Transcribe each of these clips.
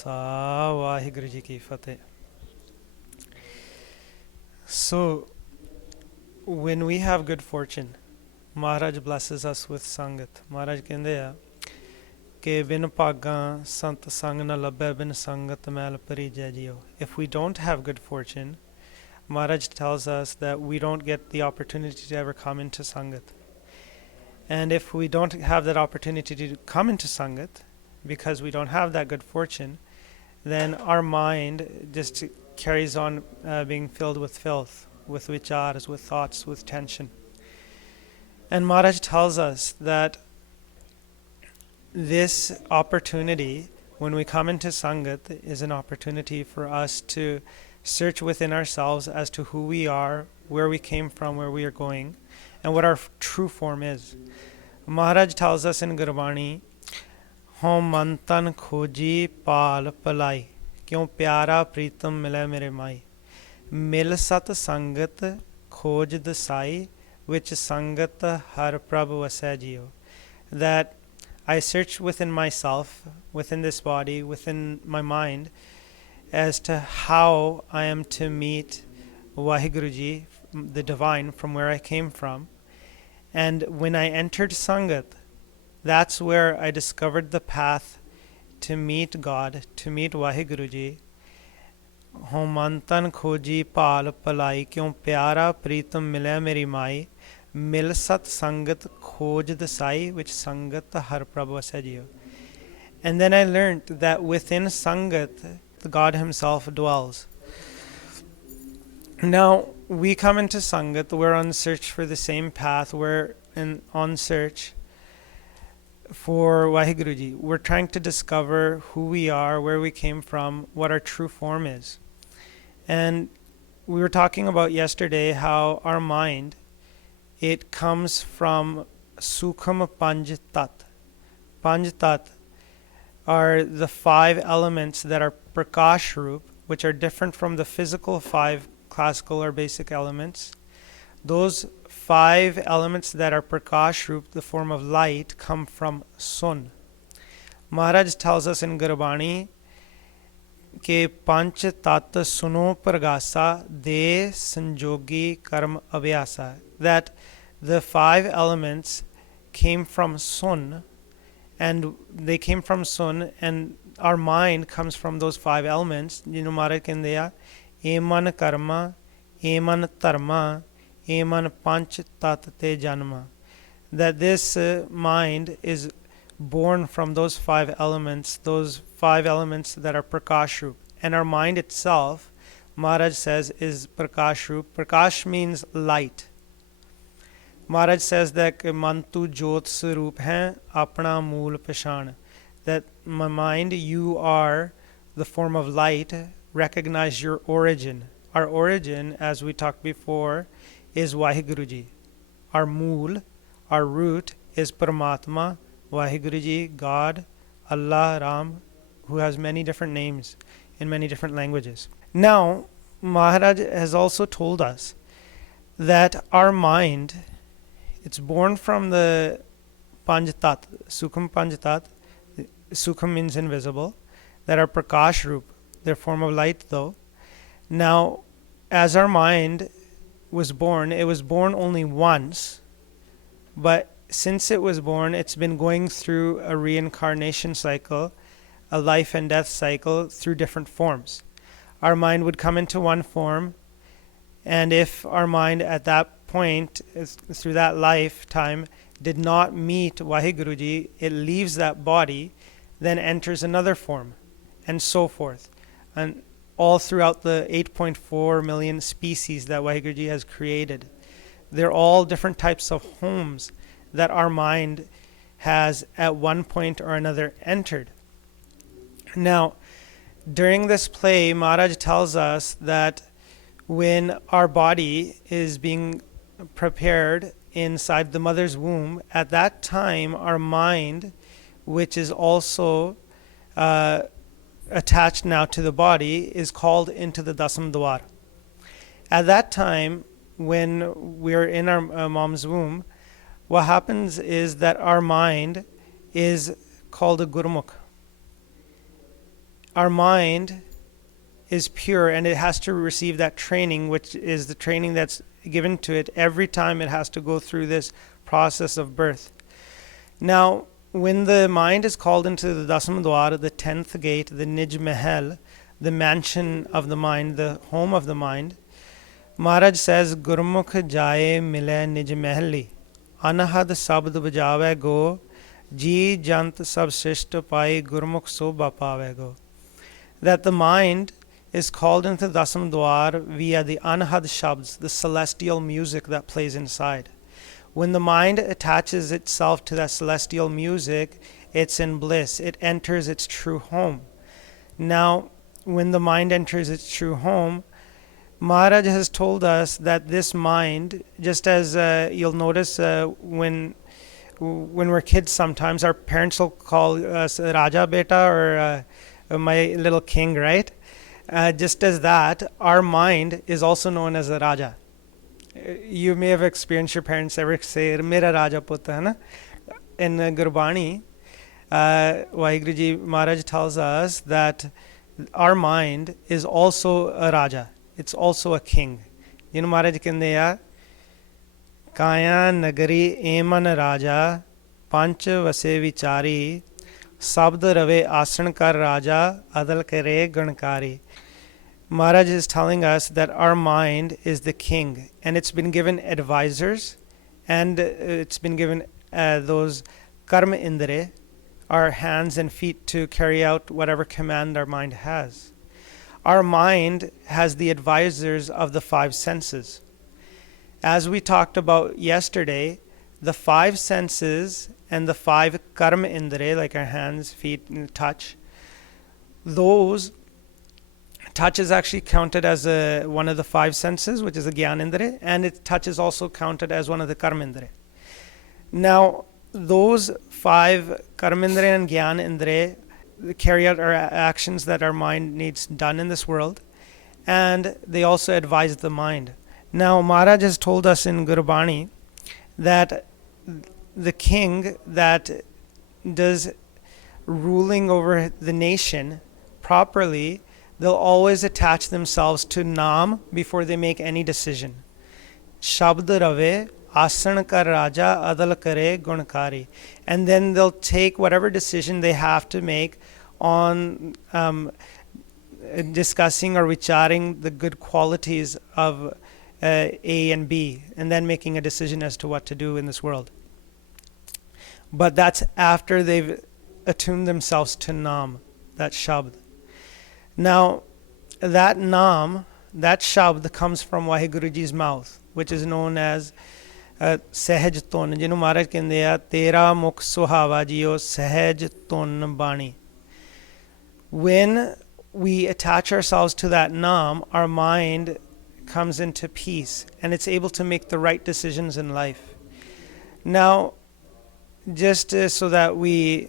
Khalsa, Waheguru Ji Ki Fateh. So, when we have good fortune, Maharaj blesses us with Sangat. Maharaj ਕਹਿੰਦੇ ਆ ਕਿ ਬਿਨ ਭਾਗਾਂ ਸੰਤ ਸੰਗ ਨ ਲੱਭੈ ਬਿਨ ਸੰਗਤ ਮੈਲ ਪਰੀਜੈ JIO. If we don't have good fortune, Maharaj tells us that we don't get the opportunity to ever come into Sangat. And if we don't have that opportunity to come into Sangat, because we don't have that good fortune, then our mind just carries on being filled with filth, with vichars, with thoughts, with tension. And Maharaj tells us that this opportunity, when we come into Sangat, is an opportunity for us to search within ourselves as to who we are, where we came from, where we are going, and what our true form is. Maharaj tells us in Gurbani, Hom mantan khoji pal palai, kyun pyara pritam mile mere mai, mil sat sangat khoj dasai, which sangat har prabhu vasai jiyo. That I search within myself, within this body, within my mind, as to how I am to meet Waheguru Ji, the divine, from where I came from. And when I entered Sangat, that's where I discovered the path to meet God, to meet Waheguru Ji. Homantan khoji pal palai kyun pyara pritam mile meri mai, mil sat sangat khoj dasai, which sangat har prabhu vasai jiyo. And then I learned that within Sangat, God himself dwells. Now, we come into Sangat, we're on search for the same path, we're on search for Waheguru Ji. We're trying to discover who we are, where we came from, what our true form is. And we were talking about yesterday how our mind, it comes from Sukham Panj Tat. Panj Tat are the 5 elements that are Prakash Roop, which are different from the physical 5 classical or basic elements. Those 5 elements that are Prakash Roop, the form of light, come from Sun. Maharaj tells us in Gurbani ke Panch Tat Suno Pragasa De Sanjogi Karma Abhyasa, that the 5 elements came from Sun, and they came from Sun, and our mind comes from those 5 elements. You know, Maharaj ਕਹਿੰਦੇ ਆ Eman Karma, Eman Dharma, Eman Panch Tat Te Janma, that this mind is born from those 5 elements that are Prakash Roop. And our mind itself, Maharaj says, is Prakash Roop. Prakash means light. Maharaj says that Mantu Jot Swaroop hai apna mool pashan, that my mind, you are the form of light, recognize your origin. Our origin, as we talked before, is Waheguru Ji. Our mool, our root, is Paramatma, Waheguru Ji, God, Allah, Ram, who has many different names in many different languages. Now, Maharaj has also told us that our mind, it's born from the Panjatat, Sukham Panjatat. Sukham means invisible, that are Prakash Roop, their form of light though. Now, as our mind was born, it was born only once, but since it was born, it's been going through a reincarnation cycle, a life and death cycle through different forms. Our mind would come into one form, and if our mind at that point, through that lifetime, did not meet Waheguru Ji, it leaves that body, then enters another form, and so forth. And all throughout the 8.4 million species that Waheguru Ji has created. They're all different types of homes that our mind has at one point or another entered. Now, during this play, Maharaj tells us that when our body is being prepared inside the mother's womb, at that time our mind, which is also attached now to the body, is called into the Dasam Dwar. At that time, when we're in our mom's womb, what happens is that our mind is called a Gurmukh. our mind is pure, and it has to receive that training, which is the training that's given to it every time it has to go through this process of birth. Now, when the mind is called into the Dasam Dwar, the 10th gate, the Nij Mahal, the mansion of the mind, the home of the mind, Maharaj says, Gurmukh jaye mile Nij Mahali, Anahad sabd bajave go, Ji jant sab shrishta pai Gurmukh so bapave go. That the mind is called into the Dasam Dwar via the Anahad Shabds, the celestial music that plays inside. When the mind attaches itself to that celestial music, it's in bliss. It enters its true home. Now, when the mind enters its true home, Maharaj has told us that this mind, just as you'll notice when we're kids sometimes, our parents will call us Raja Beta or my little king, right? Just as that, our mind is also known as a Raja. You may have experienced your parents ever say, Mera Raja Putta, hai na? In Gurbani, Vaheguru Ji Maharaj tells us that our mind is also a Raja. It's also a king. You know, Maharaj kende ya, Kaya Nagari Eman Raja, Panch Vase Vichari, Sabd Rave Asan Kar Raja, Adal Kare Gankari. Maharaj is telling us that our mind is the king, and it's been given advisors, and it's been given those karma indre, our hands and feet, to carry out whatever command our mind has. Our mind has the advisors of the 5 senses. As we talked about yesterday, the 5 senses and the 5 karma indre, like our hands, feet, and touch, those touch is actually counted as one of the 5 senses, which is a Gyan Indre, and touch is also counted as one of the Karma Indre. Now, those 5 Karma Indre and Gyan Indre carry out our actions that our mind needs done in this world, and they also advise the mind. Now, Maharaj has told us in Gurbani that the king that does ruling over the nation properly, they'll always attach themselves to Naam before they make any decision. Shabd Rave, Asan Kar Raja, Adal Kare Gunkari. And then they'll take whatever decision they have to make on discussing or vicharing the good qualities of A and B, and then making a decision as to what to do in this world. But that's after they've attuned themselves to Naam, that Shabd. Now, that Naam, that Shabd comes from Vaheguru Ji's mouth, which is known as Sahaj Ton. Jinu Maharaj kende ya, Tera Mukh Suhava Jiyo Sahaj Ton Bani. When we attach ourselves to that Naam, our mind comes into peace, and it's able to make the right decisions in life. Now, just so that we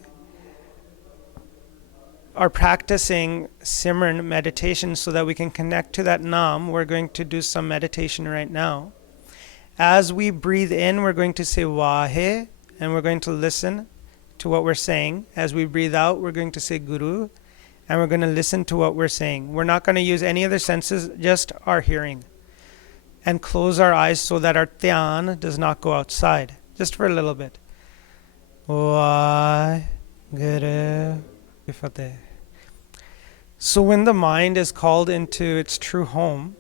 are practicing Simran meditation so that we can connect to that Naam, we're going to do some meditation right now. As we breathe in, we're going to say Vahe, and we're going to listen to what we're saying. As we breathe out, we're going to say Guru, and we're going to listen to what we're saying. We're not going to use any other senses, just our hearing. And close our eyes so that our dhyan does not go outside, just for a little bit. Vaheguru Fateh. So when the mind is called into its true home,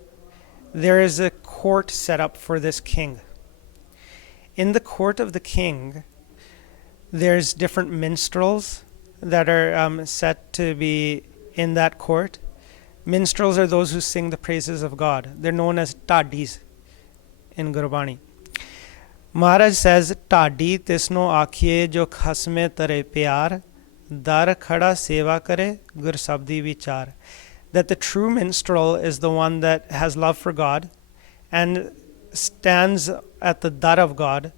there is a court set up for this king. In the court of the king, there's different minstrels that are set to be in that court. Minstrels are those who sing the praises of God. They're known as Tadis in Gurbani. Maharaj says, Tadi tisno akhiye jo khasme tare pyar, dar khada seva kare gur sabdi vichar. That the true minstrel is the one that has love for God and stands at the dar of God,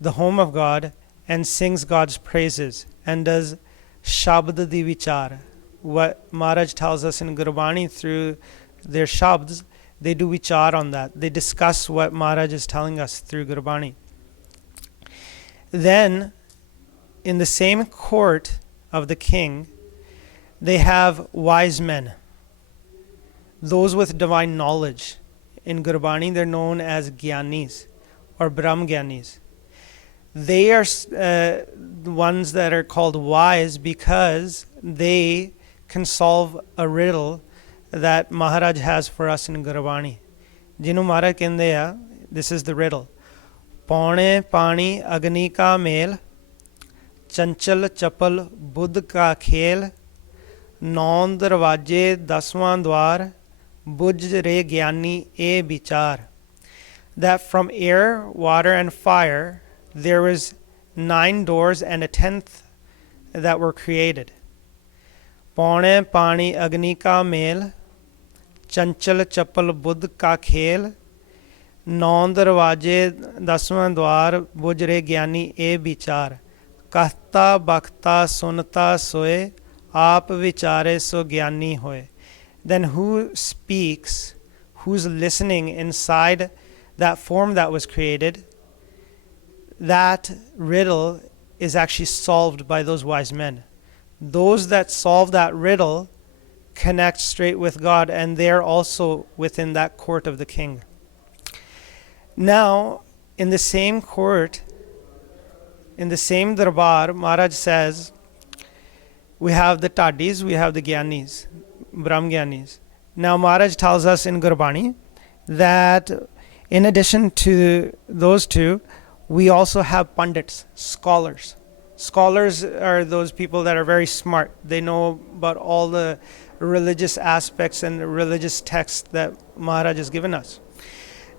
the home of God, and sings God's praises and does Shabd di vichar. What Maharaj tells us in Gurbani through their Shabds, they do vichar on that. They discuss what Maharaj is telling us through Gurbani. Then, in the same court of the king, they have wise men, those with divine knowledge. In Gurbani, they're known as Gyanis or Brahm Gyanis. They are the ones that are called wise because they can solve a riddle that Maharaj has for us in Gurbani. Jinu Maharaj kende ya, this is the riddle. Paune pani agni ka mel, chanchal chapal buddh ka khel, नौ दरवाजे दसवां द्वार बुझ रे ज्ञानी ए विचार. That from air, water, and fire there was 9 doors and a 10th that were created. पौने पानी अग्नि का मेल, चंचल चपल बुद्ध का खेल, 9 दरवाजे 10वां द्वार बुझ रे ज्ञानी ए विचार. कहता बखता सुनता सोए, आप विचारे सो ज्ञानी होए. Then who speaks, who's listening inside that form that was created, that riddle is actually solved by those wise men. Those that solve that riddle connect straight with God, and they're also within that court of the king. Now, in the same court, in the same darbar, Maharaj says, we have the Tadis, we have the Gyanis, Brahm Gyanis. Now Maharaj tells us in Gurbani that in addition to those two, we also have Pandits, scholars. Scholars are those people that are very smart. They know about all the religious aspects and religious texts that Maharaj has given us.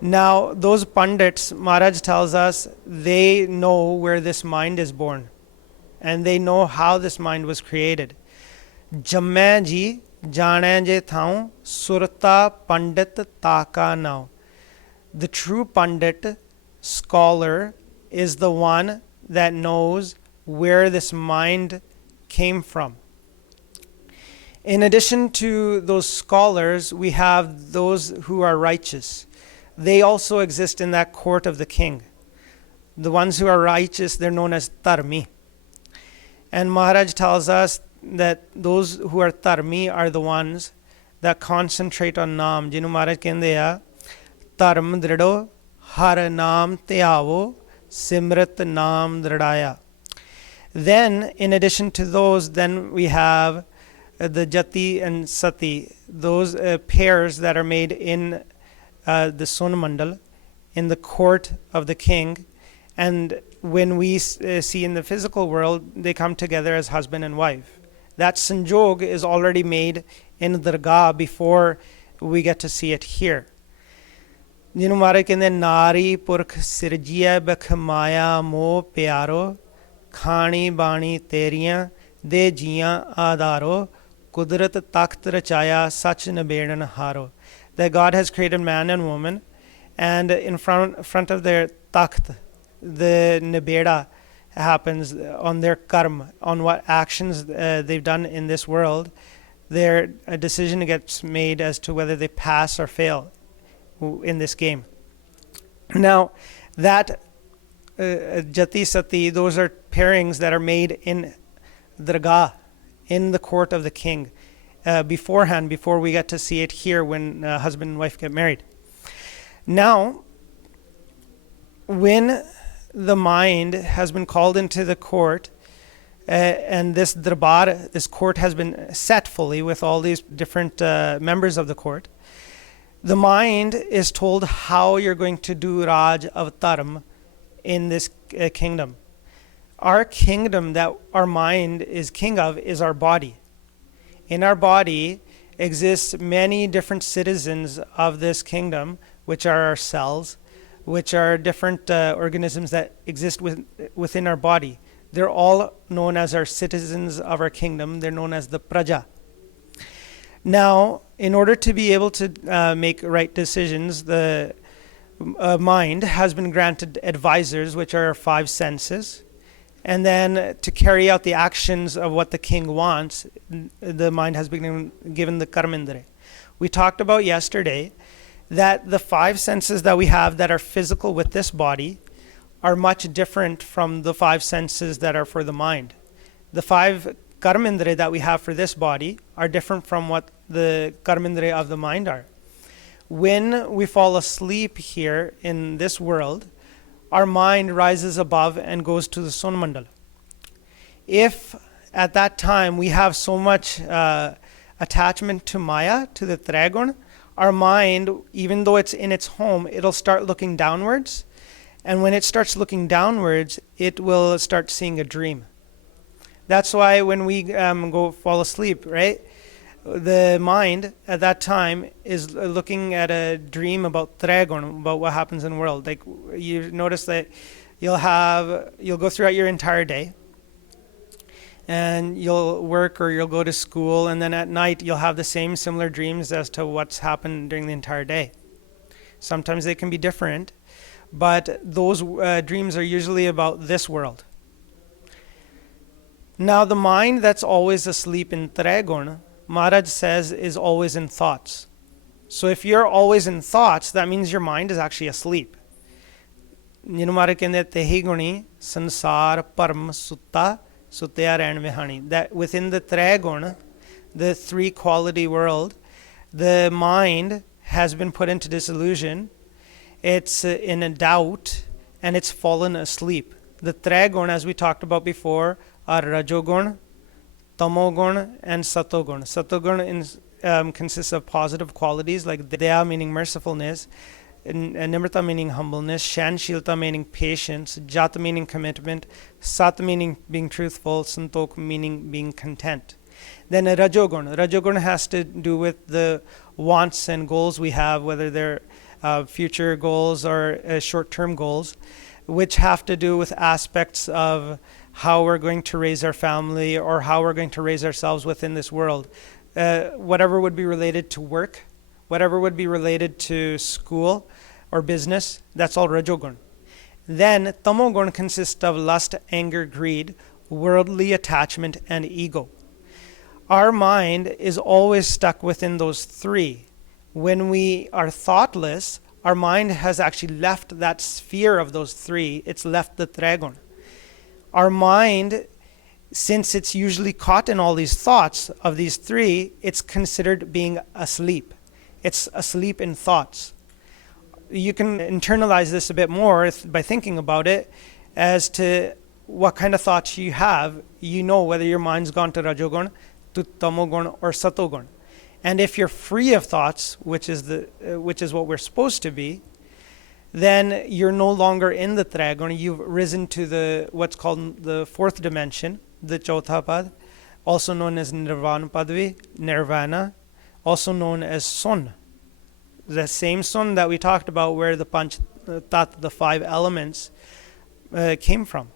Now those Pandits, Maharaj tells us, they know where this mind is born. And they know how this mind was created. Jammai ji jane je thau surta pandit taka nau. The true Pandit, scholar, is the one that knows where this mind came from. In addition to those scholars, we have those who are righteous. They also exist in that court of the king. The ones who are righteous, they're known as Dharmi. And Maharaj tells us that those who are Dharmi are the ones that concentrate on Naam. Jinu Maharaj kende ya, Dharm drido, har naam tyavo, simrit naam dridaya. Then, in addition to those, then we have the Jati and Sati, those pairs that are made in the Sun Mandal, in the court of the king. And when we see in the physical world, they come together as husband and wife. That sanjog is already made in Dargah before we get to see it here. Jinu Maharaj kende Nari Purkh Sirjiya Bakh Maya Mo Pyaro, Khani Bani Teriyan De Jiyan Adaro, Kudrat Takht Rachaya Sach Nibedan Haro. That God has created man and woman, and in front of their takht, the nibeda happens on their karma, on what actions they've done in this world. A decision gets made as to whether they pass or fail in this game. Now, that Jati Sati, those are pairings that are made in Dargah, in the court of the king, beforehand, before we get to see it here when husband and wife get married. Now, when the mind has been called into the court, and this darbar, this court has been set fully with all these different members of the court, the mind is told how you're going to do Raj Avtaram in this kingdom. Our kingdom that our mind is king of is our body. In our body exists many different citizens of this kingdom, which are our cells, which are different organisms that exist within our body. They're all known as our citizens of our kingdom. They're known as the praja. Now, in order to be able to make right decisions, the mind has been granted advisors, which are our 5 senses. And then to carry out the actions of what the king wants, the mind has been given the karmendra. We talked about yesterday that the 5 senses that we have that are physical with this body are much different from the 5 senses that are for the mind. The 5 karmindre that we have for this body are different from what the karmindre of the mind are. When we fall asleep here in this world, our mind rises above and goes to the Son Mandala. If at that time we have so much attachment to Maya, to the Trigun, our mind, even though it's in its home, it'll start looking downwards. And when it starts looking downwards, it will start seeing a dream. That's why when we go fall asleep, right? The mind at that time is looking at a dream about Trigun, about what happens in the world. Like you notice that you'll go throughout your entire day, and you'll work or you'll go to school, and then at night you'll have the same similar dreams as to what's happened during the entire day. Sometimes they can be different, but those dreams are usually about this world. Now the mind that's always asleep in Trigun, Maharaj says, is always in thoughts. So if you're always in thoughts, that means your mind is actually asleep. Maharaj kende tehi guni sansar param sutta Sutya Ran Vihani. That within the Trigun, the three quality world, the mind has been put into disillusion. It's in a doubt, and it's fallen asleep. The Trigun, as we talked about before, are Rajogun, Tamogun, and Satogun. Satogun consists of positive qualities like Daya, meaning mercifulness, Nimrata meaning humbleness, Shanshilta meaning patience, Jata meaning commitment, Sat meaning being truthful, Santok meaning being content. Then a Rajogun. Rajogun has to do with the wants and goals we have, whether they're future goals or short-term goals, which have to do with aspects of how we're going to raise our family or how we're going to raise ourselves within this world. Whatever would be related to work, whatever would be related to school or business, that's all Rajogun. Then Tamogun consists of lust, anger, greed, worldly attachment, and ego. Our mind is always stuck within those three. When we are thoughtless, our mind has actually left that sphere of those three. It's left the Trigun. Our mind, since it's usually caught in all these thoughts of these three, it's considered being asleep. It's asleep in thoughts. You can internalize this a bit more by thinking about it as to what kind of thoughts you have. You know whether your mind's gone to Rajogun, to Tamogun, or Satogun. And if you're free of thoughts, which is what we're supposed to be, then you're no longer in the Trigun. You've risen to what's called the fourth dimension, the Chautha Pad, also known as Nirvana Padvi, Nirvana, also known as Sun. The same Sun that we talked about, where the Panch Tat, the five elements, came from,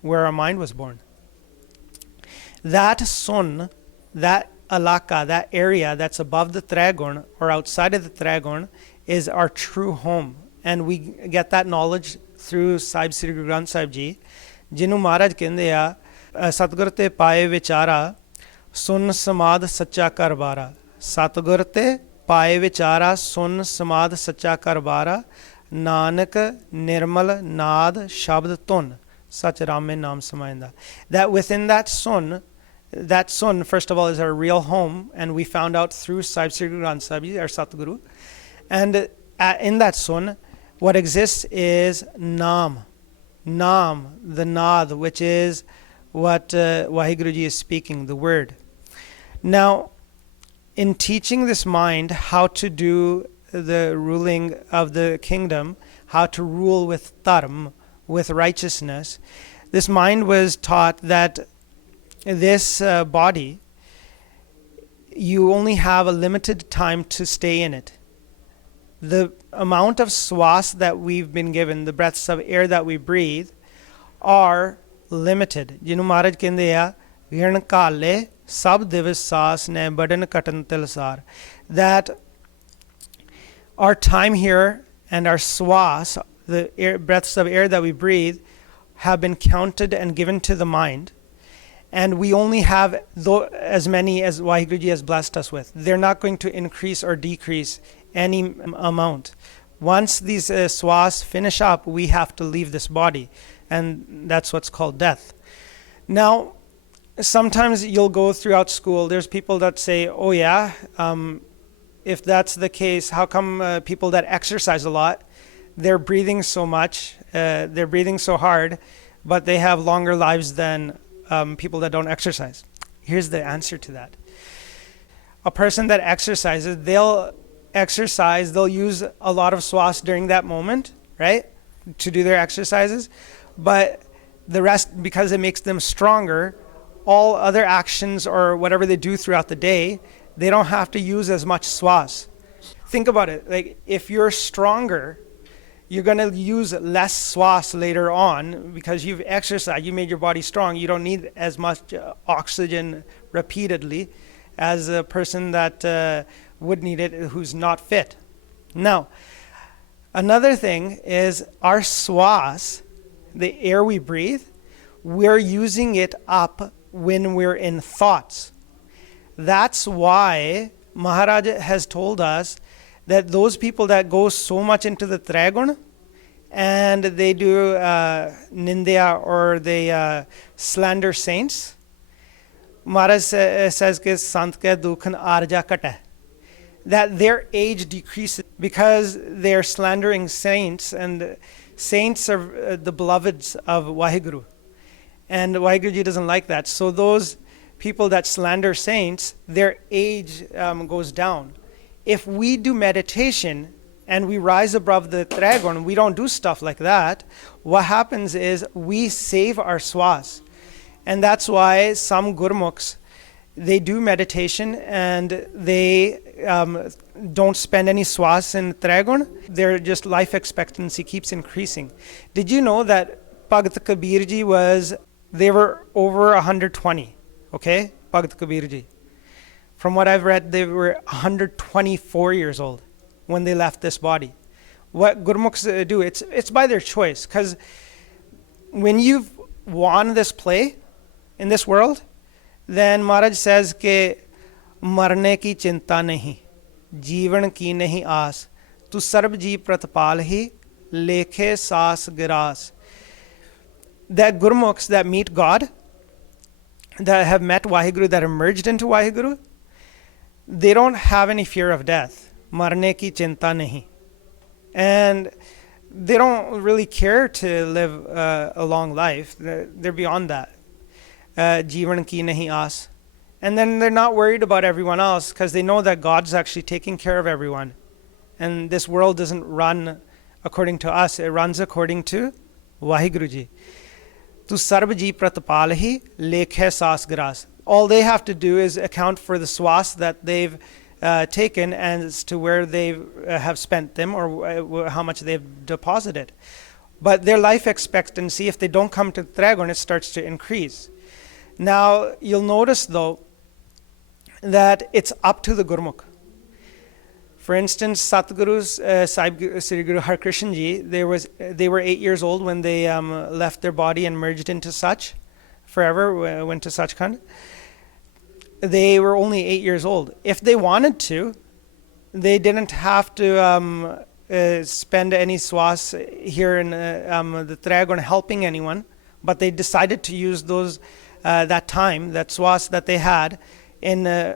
where our mind was born. That Sun, that alaka, that area that's above the Trigun or outside of the Trigun, is our true home. And we get that knowledge through Sahib Sri Guru Granth Sahib Ji. Jinu Maharaj kende a Satgur te paaye vichara, sun samad sacha karbara. Satgur te paaye vichara, sun samad sacha karbara. Nanak nirmal naad shabd tun. Sach Ram mein naam samayenda. That within that sun, first of all, is our real home. And we found out through Sahib Sri Guru Granth Sahib Ji, our Satguru. And in that sun, what exists is Naam, the Naad, which is what Waheguruji is speaking, the word. Now, in teaching this mind how to do the ruling of the kingdom, how to rule with dharma, with righteousness, this mind was taught that this body, you only have a limited time to stay in it. The amount of swas that we've been given, the breaths of air that we breathe, are limited. Jinu Maharaj kende a gyan kale sab divas saas ne badan katan tilsar. That our time here and our swas, the breaths of air that we breathe, have been counted and given to the mind. And we only have as many as Waheguruji has blessed us with. They're not going to increase or decrease any amount. Once these swas finish up, we have to leave this body. And that's what's called death. Now, sometimes you'll go throughout school, there's people that say, oh yeah, if that's the case, how come people that exercise a lot, they're breathing so much, they're breathing so hard, but they have longer lives than people that don't exercise? Here's the answer to that. A person that exercises, they'll use a lot of swas during that moment, right, to do their exercises, but the rest, because it makes them stronger, all other actions or whatever they do throughout the day, they don't have to use as much swas. Think about it, like if you're stronger, you're going to use less swas later on because you've exercised, you made your body strong. You don't need as much oxygen repeatedly as a person that would need it who's not fit. Now, another thing is our swas, the air we breathe, we're using it up when we're in thoughts. That's why Maharaj has told us that those people that go so much into the Triguna and they do nindya or they slander saints, Maharaj says ke sant ke dukhan arja kata, that their age decreases because they're slandering saints, and saints are the beloveds of Waheguru. And Waheguruji doesn't like that. So those people that slander saints, their age goes down. If we do meditation and we rise above the Triguna, we don't do stuff like that, what happens is we save our swas. And that's why some Gurmukhs, they do meditation and they don't spend any swas in Triguna. Their just life expectancy keeps increasing. Did you know that Bhagat Kabirji they were over 120, okay? Bhagat Kabirji. From what I've read, they were 124 years old when they left this body. What Gurmukhs do, it's by their choice, because when you've won this play in this world, then Maharaj says ke marne ki chinta nahi, jeevan ki nahi aas, tu sarb ji pratpal hi, lekhe saas giras. That Gurmukhs that meet God, that have met Waheguru, that have merged into Waheguru, they don't have any fear of death. Marne ki chinta nahi. And they don't really care to live a long life. They're beyond that. Jeevan ki nahi aas. And then they're not worried about everyone else because they know that God's actually taking care of everyone. And this world doesn't run according to us. It runs according to Waheguruji. Tu sarb ji pratpal hi lekhe saas gras. All they have to do is account for the swas that they've taken as to where they have spent them or how much they've deposited. But their life expectancy, if they don't come to Triguna, it starts to increase. Now, you'll notice though that it's up to the Gurmukh. For instance, Satguru's Sahib Sri Guru Har Krishan Ji, they were 8 years old when they left their body and merged into Sach forever, went to Sachkhand. They were only 8 years old. If they wanted to, they didn't have to spend any swas here in the Triguna helping anyone, but they decided to use those that time, that swas that they had, in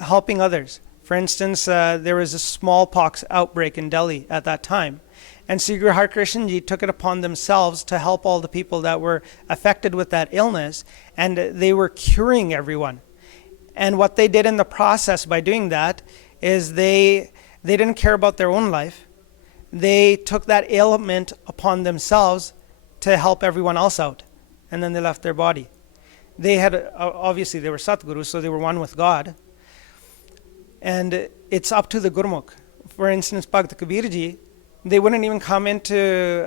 helping others. For instance, there was a smallpox outbreak in Delhi at that time. And Sri Guru Har Krishan Ji took it upon themselves to help all the people that were affected with that illness, and they were curing everyone. And what they did in the process by doing that is they didn't care about their own life. They took that ailment upon themselves to help everyone else out. And then they left their body. They had, obviously they were Satgurus, so they were one with God. And it's up to the Gurmukh. For instance, Bhagat Kabirji, they wouldn't even come into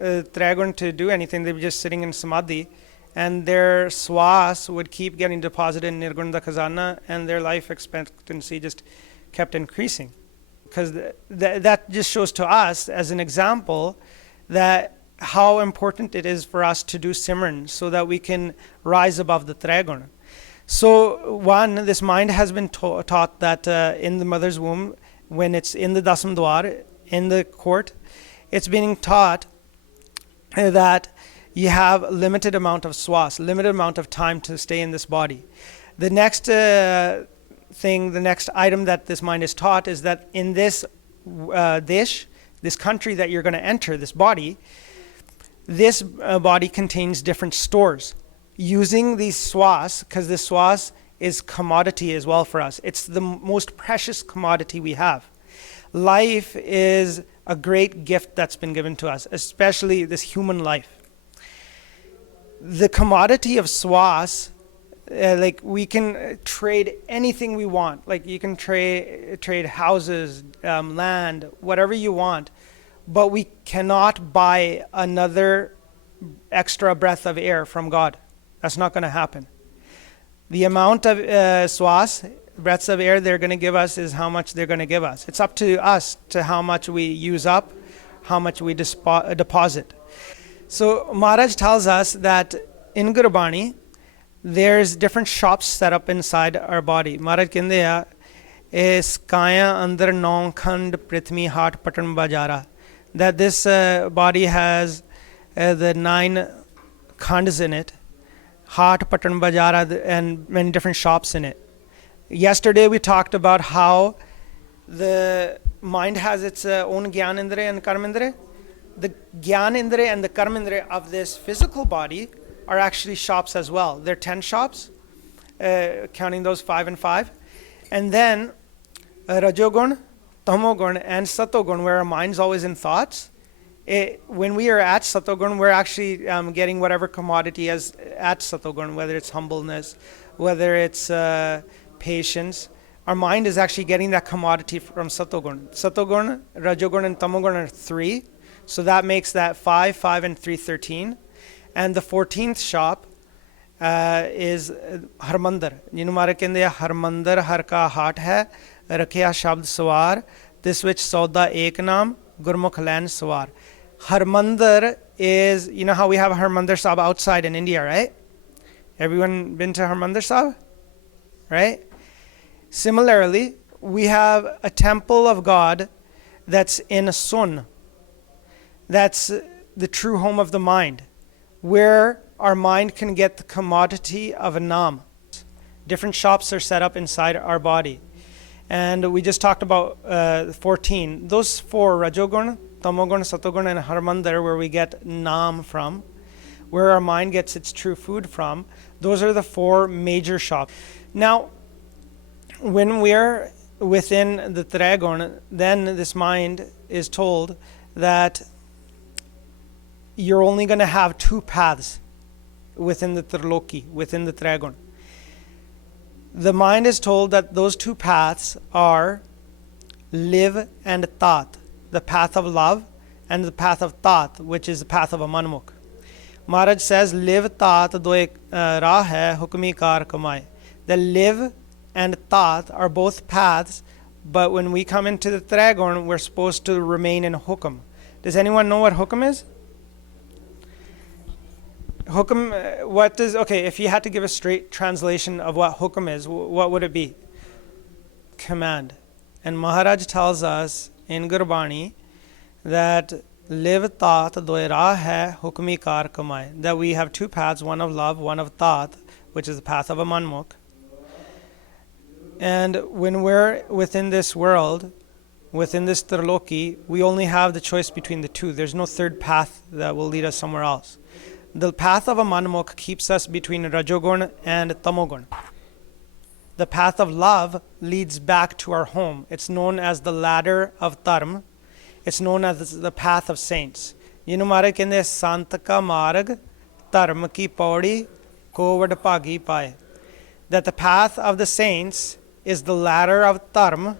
Triguna to do anything. They were just sitting in Samadhi. And their swas would keep getting deposited in Nirguna Khazana, and their life expectancy just kept increasing. Because that just shows to us, as an example, that how important it is for us to do Simran so that we can rise above the Triguna. So one, this mind has been taught that in the mother's womb, when it's in the Dasam Dwar, in the court, it's being taught that You have limited amount of swas, limited amount of time to stay in this body. The next thing, the next item that this mind is taught is that in this dish, this country that you're going to enter, this body contains different stores. Using these swas, because this swas is commodity as well for us. It's the most precious commodity we have. Life is a great gift that's been given to us, especially this human life. The commodity of swas, like we can trade anything we want. Like you can trade houses, land, whatever you want, but we cannot buy another extra breath of air from God. That's not going to happen. The amount of swas, breaths of air they're going to give us is how much they're going to give us. It's up to us to how much we use up, how much we deposit. So Maharaj tells us that in Gurbani, there's different shops set up inside our body. Maharaj kende a is kaya andar naun khand prithvi hat patan bajara, that this body has the 9 khands in it, hat patan bajara, and many different shops in it. Yesterday we talked about how the mind has its own Gyan Indriya and Karma Indriya. The Gyan Indriya and the Karma Indriya of this physical body are actually shops as well. They're 10 shops, counting those 5 and 5. And then Rajogun, Tamogun, and Satogun, where our mind's always in thoughts. When we are at Satogun, we're actually getting whatever commodity is at Satogun, whether it's humbleness, whether it's patience. Our mind is actually getting that commodity from Satogun. Satogun, Rajogun, and Tamogun are 3. So that makes that 5, 5, and 3, 13. And the 14th shop is Harmandir. Jinu Maharaj kende Harmandir har ka haat hai, rakhya shabd swar, this which sauda ek naam, Gurmukh lan swar. Harmandir is, you know how we have Harmandir Sahib outside in India, right? Everyone been to Harmandir Sahib? Right? Similarly, we have a temple of God that's in a sun. That's the true home of the mind, where our mind can get the commodity of a naam. Different shops are set up inside our body. And we just talked about 14. Those 4, Rajogun, Tamogun, Satogun, and Harmandir, where we get naam from, where our mind gets its true food from, those are the 4 major shops. Now, when we're within the Trigun, then this mind is told that you're only going to have 2 paths within the Triloki, within the Trigun. The mind is told that those 2 paths are live and tat, the path of love and the path of tat, which is the path of a manmukh. Maharaj says, live tat doye rah hai hukmi kar kamai. The live and tat are both paths, but when we come into the Trigun, we're supposed to remain in hukum. Does anyone know what hukum is? Hukum, what is, okay, if you had to give a straight translation of what hukum is, what would it be? Command. And Maharaj tells us in Gurbani that live tat doye rah hai hukmi kar kamai, that we have 2 paths, one of love, one of tat, which is the path of a manmukh. And when we're within this world, within this Triloki, we only have the choice between the 2. There's no third path that will lead us somewhere else. The path of a manmukh keeps us between Rajogun and Tamogun. The path of love leads back to our home. It's known as the ladder of Dharma. It's known as the path of saints. Jinu Maharaj kende Sant ka marg, Dharma ki paudi, ko vad bhagi paye. That the path of the saints is the ladder of Dharma,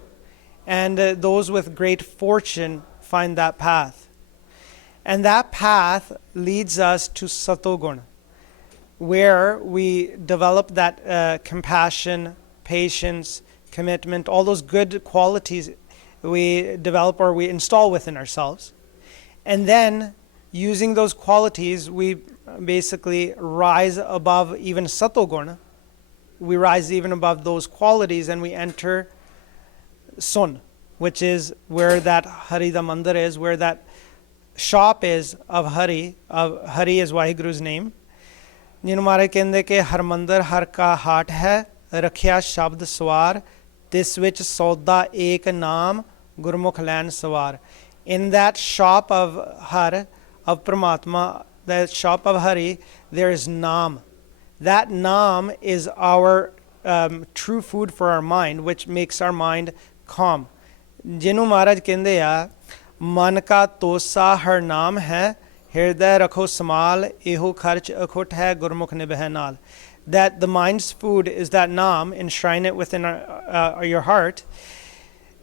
and those with great fortune find that path. And that path leads us to Satogun, where we develop that compassion, patience, commitment, all those good qualities we develop or we install within ourselves. And then using those qualities, we basically rise above even Satogun. We rise even above those qualities and we enter Sun, which is where that Harida Mandir is, where that shop is of Hari is Vaheguru's name. ਜਿਹਨੂੰ ਮਹਾਰਾਜ ਕਹਿੰਦੇ ਕਿ ਹਰਮੰਦਰ ਹਰ ਕਾ hot ਹੈ ਰੱਖਿਆ ਸ਼ਬਦ ਸਵਾਰ ਤਿਸ ਵਿੱਚ ਸੌਦਾ ਏਕ ਨਾਮ ਗੁਰਮੁਖ ਲੈਣ ਸਵਾਰ. In that shop of Har, of Paramatma, the shop of Hari, there is Naam. That Naam is our true food for our mind, which makes our mind calm. ਜਿਹਨੂੰ ਮਹਾਰਾਜ ਕਹਿੰਦੇ ਆ ਮਨ ਕਾ ਤੋਸਾ ਹਰ ਨਾਮ ਹੈ ਹਿਰਦੈ ਰਖੋ ਸਮਾਲ ਇਹੋ ਖਰਚ ਅਖੁੱਟ ਹੈ ਗੁਰਮੁਖ ਨਿਭੈ ਨਾਲ. That the mind's food is that Naam, enshrine it within your heart.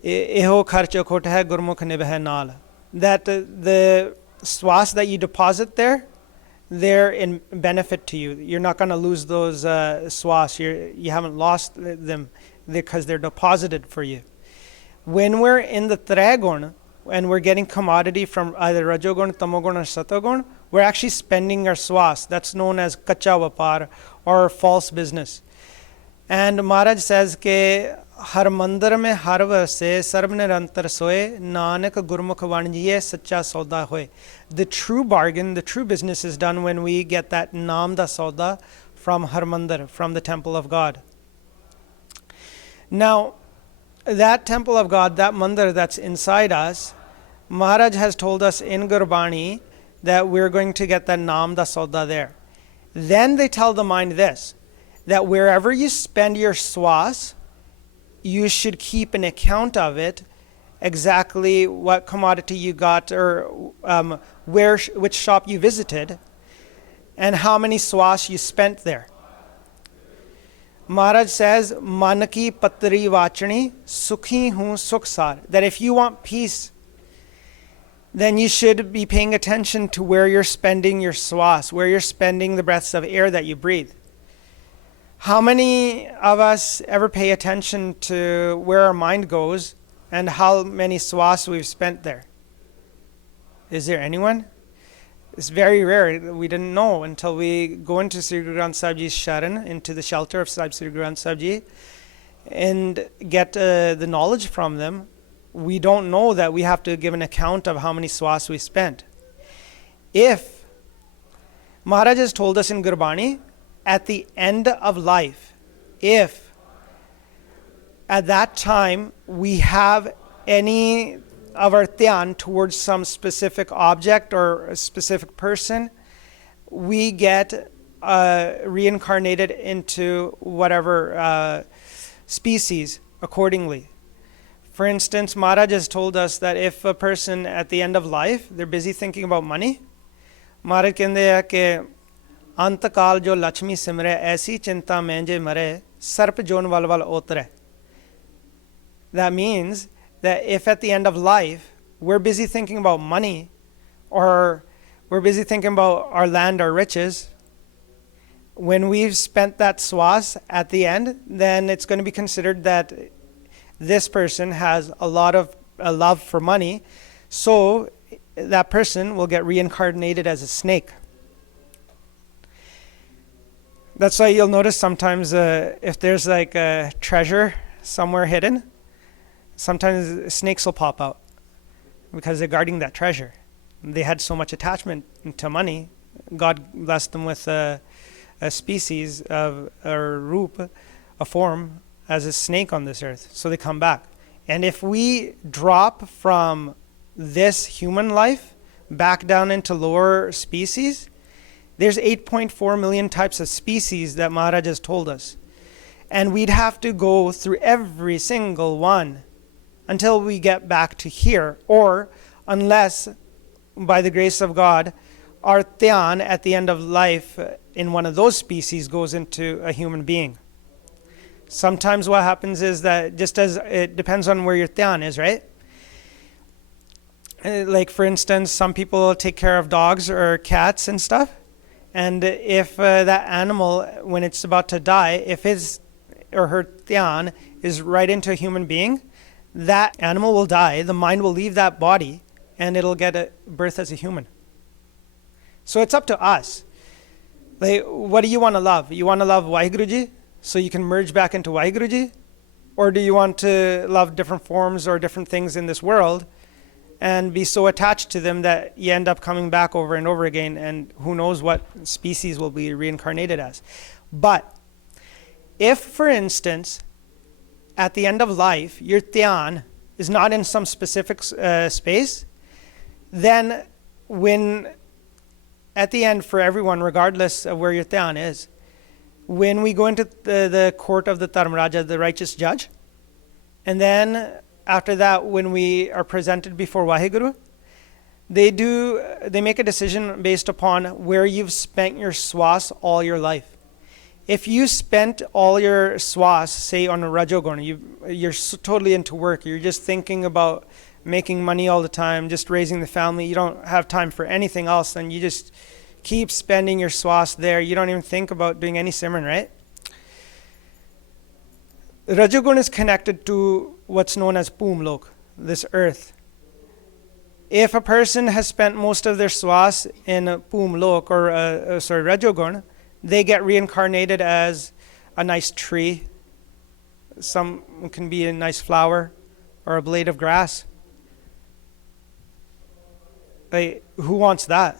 ਇਹੋ ਖਰਚ ਅਖੁੱਟ ਹੈ ਗੁਰਮੁਖ ਨਿਭੈ ਨਾਲ. That the swas that you deposit there, they're in benefit to you. You're not going to lose those swas. You haven't lost them because they're deposited for you. When we're in the Trigun and we're getting commodity from either Rajogun, Tamogun, or Satogun, we're actually spending our swas. That's known as kacha vapar or false business. And Maharaj says ke har mandir mein har vase sarv nirantar soye nanak gurmukh vanjiye sacha sauda hoye. The true bargain, the true business is done when we get that naam da sauda from har mandir, from the temple of God. Now, that temple of God, that mandir that's inside us, Maharaj has told us in Gurbani that we're going to get that naam da sauda there. Then they tell the mind this, that wherever you spend your swas, you should keep an account of it, exactly what commodity you got or which shop you visited, and how many swas you spent there. Maharaj says, Man ki patri vachani sukhi hu sukhsar. That if you want peace, then you should be paying attention to where you're spending your swas, where you're spending the breaths of air that you breathe. How many of us ever pay attention to where our mind goes and how many swas we've spent there? Is there anyone? It's very rare. We didn't know until we go into Sri Guru Granth Sahib Ji's Sharan, into the shelter of Sahib Sri Guru Granth Sahib Ji, and get the knowledge from them. We don't know that we have to give an account of how many swas we spent. If Maharaj has told us in Gurbani, at the end of life, if at that time we have any of our dhyan towards some specific object or a specific person, we get reincarnated into whatever species accordingly. For instance, Maharaj has told us that if a person at the end of life, they're busy thinking about money, Maharaj kende hai ke antakal jo Lakshmi simre aisi chinta menje mare sarp jon wal wal otre. That means that if at the end of life we're busy thinking about money or we're busy thinking about our land or riches, when we've spent that swas at the end, then it's going to be considered that this person has a lot of love for money, so that person will get reincarnated as a snake. That's why you'll notice sometimes if there's like a treasure somewhere hidden, sometimes snakes will pop out because they're guarding that treasure. They had so much attachment to money. God blessed them with a species of a roop, a form as a snake on this earth. So they come back. And if we drop from this human life back down into lower species, there's 8.4 million types of species that Maharaj has told us. And we'd have to go through every single one until we get back to here, or unless, by the grace of God, our dhyan at the end of life in one of those species goes into a human being. Sometimes what happens is that just as it depends on where your dhyan is, right? Like for instance, some people take care of dogs or cats and stuff. And if that animal, when it's about to die, if his or her dhyan is right into a human being, that animal will die, the mind will leave that body, and it'll get a birth as a human. So it's up to us. Like, what do you want to love? You want to love Vaheguruji, so you can merge back into Vaheguruji? Or do you want to love different forms or different things in this world and be so attached to them that you end up coming back over and over again, and who knows what species will be reincarnated as. But if, for instance, at the end of life, your dhyan is not in some specific space, then when, at the end for everyone, regardless of where your dhyan is, when we go into the court of the Dharmaraja, the righteous judge, and then after that, when we are presented before Vaheguru, they make a decision based upon where you've spent your swas all your life. If you spent all your swas, say on a Rajoguna, you're totally into work, you're just thinking about making money all the time, just raising the family, you don't have time for anything else, then you just keep spending your swas there, you don't even think about doing any simran, right? Rajoguna is connected to what's known as Pumlok, this earth. If a person has spent most of their swas in Pumlok, or Rajoguna, they get reincarnated as a nice tree. Some can be a nice flower or a blade of grass. Who wants that?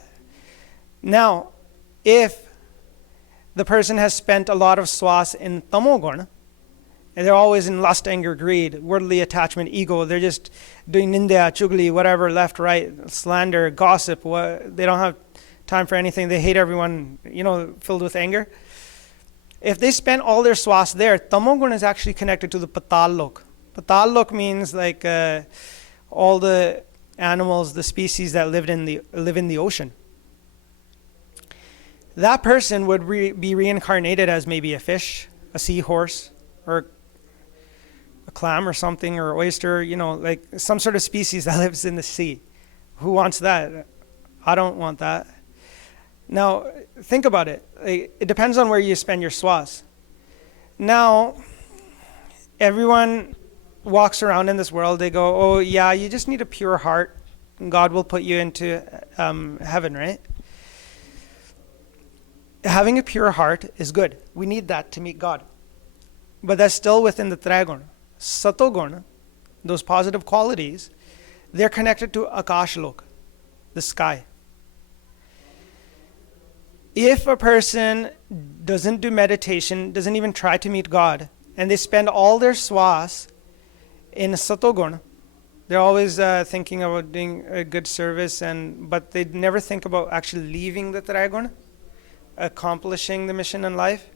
Now, if the person has spent a lot of swas in Tamoguna, and they're always in lust, anger, greed, worldly attachment, ego, they're just doing nindya, chugli, whatever, left, right, slander, gossip, they don't have time for anything, they hate everyone, filled with anger. If they spend all their swas there, Tamoguna is actually connected to the Patal Lok. Patal Lok means like all the animals, the species that live in the ocean. That person would be reincarnated as maybe a fish, a seahorse, or a clam or something, or oyster, like some sort of species that lives in the sea. Who wants that? I don't want that. Now, think about it. It depends on where you spend your swas. Now, everyone walks around in this world, they go, oh yeah, you just need a pure heart, and God will put you into heaven, right? Having a pure heart is good. We need that to meet God. But that's still within the Triguna. Satoguna, those positive qualities, they're connected to Akashlok, the sky. If a person doesn't do meditation, doesn't even try to meet God, and they spend all their swas in Satoguna, they're always thinking about doing a good service, but they never think about actually leaving the Triguna, accomplishing the mission in life.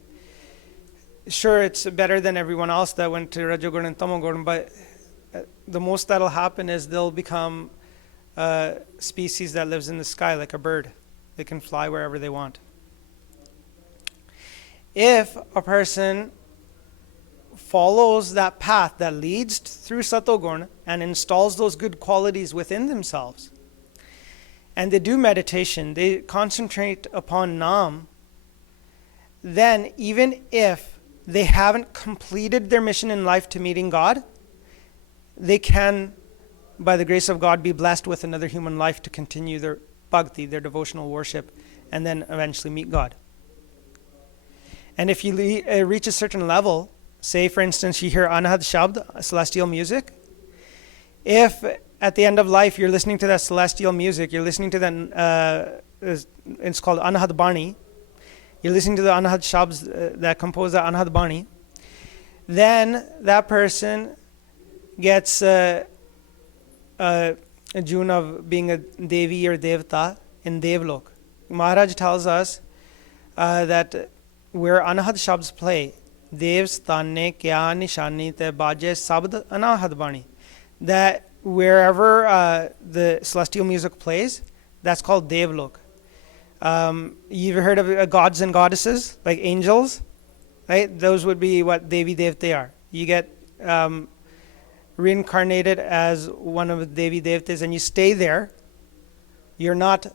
Sure, it's better than everyone else that went to Rajoguna and Tamoguna, but the most that'll happen is they'll become a species that lives in the sky like a bird. They can fly wherever they want. If a person follows that path that leads through Satoguna and installs those good qualities within themselves, and they do meditation, they concentrate upon Nam, then even if they haven't completed their mission in life to meeting God, they can, by the grace of God, be blessed with another human life to continue their bhakti, their devotional worship, and then eventually meet God. And if you reach a certain level, say for instance you hear Anahad Shabd, celestial music, if at the end of life you're listening to that celestial music, you're listening to that, it's called Anahad Bani, you're listening to the Anahad Shabds that compose the Anahad Bani, then that person gets a june of being a Devi or Devta in Devlok. Maharaj tells us that where Anahad Shabds play, Devs Tanne Kya Nishani Te Baje Sabd Anahad Bani, that wherever the celestial music plays, that's called Devlok. You've heard of gods and goddesses, like angels, right? Those would be what Devi Devte are. You get reincarnated as one of the Devi Devtas and you stay there. You're not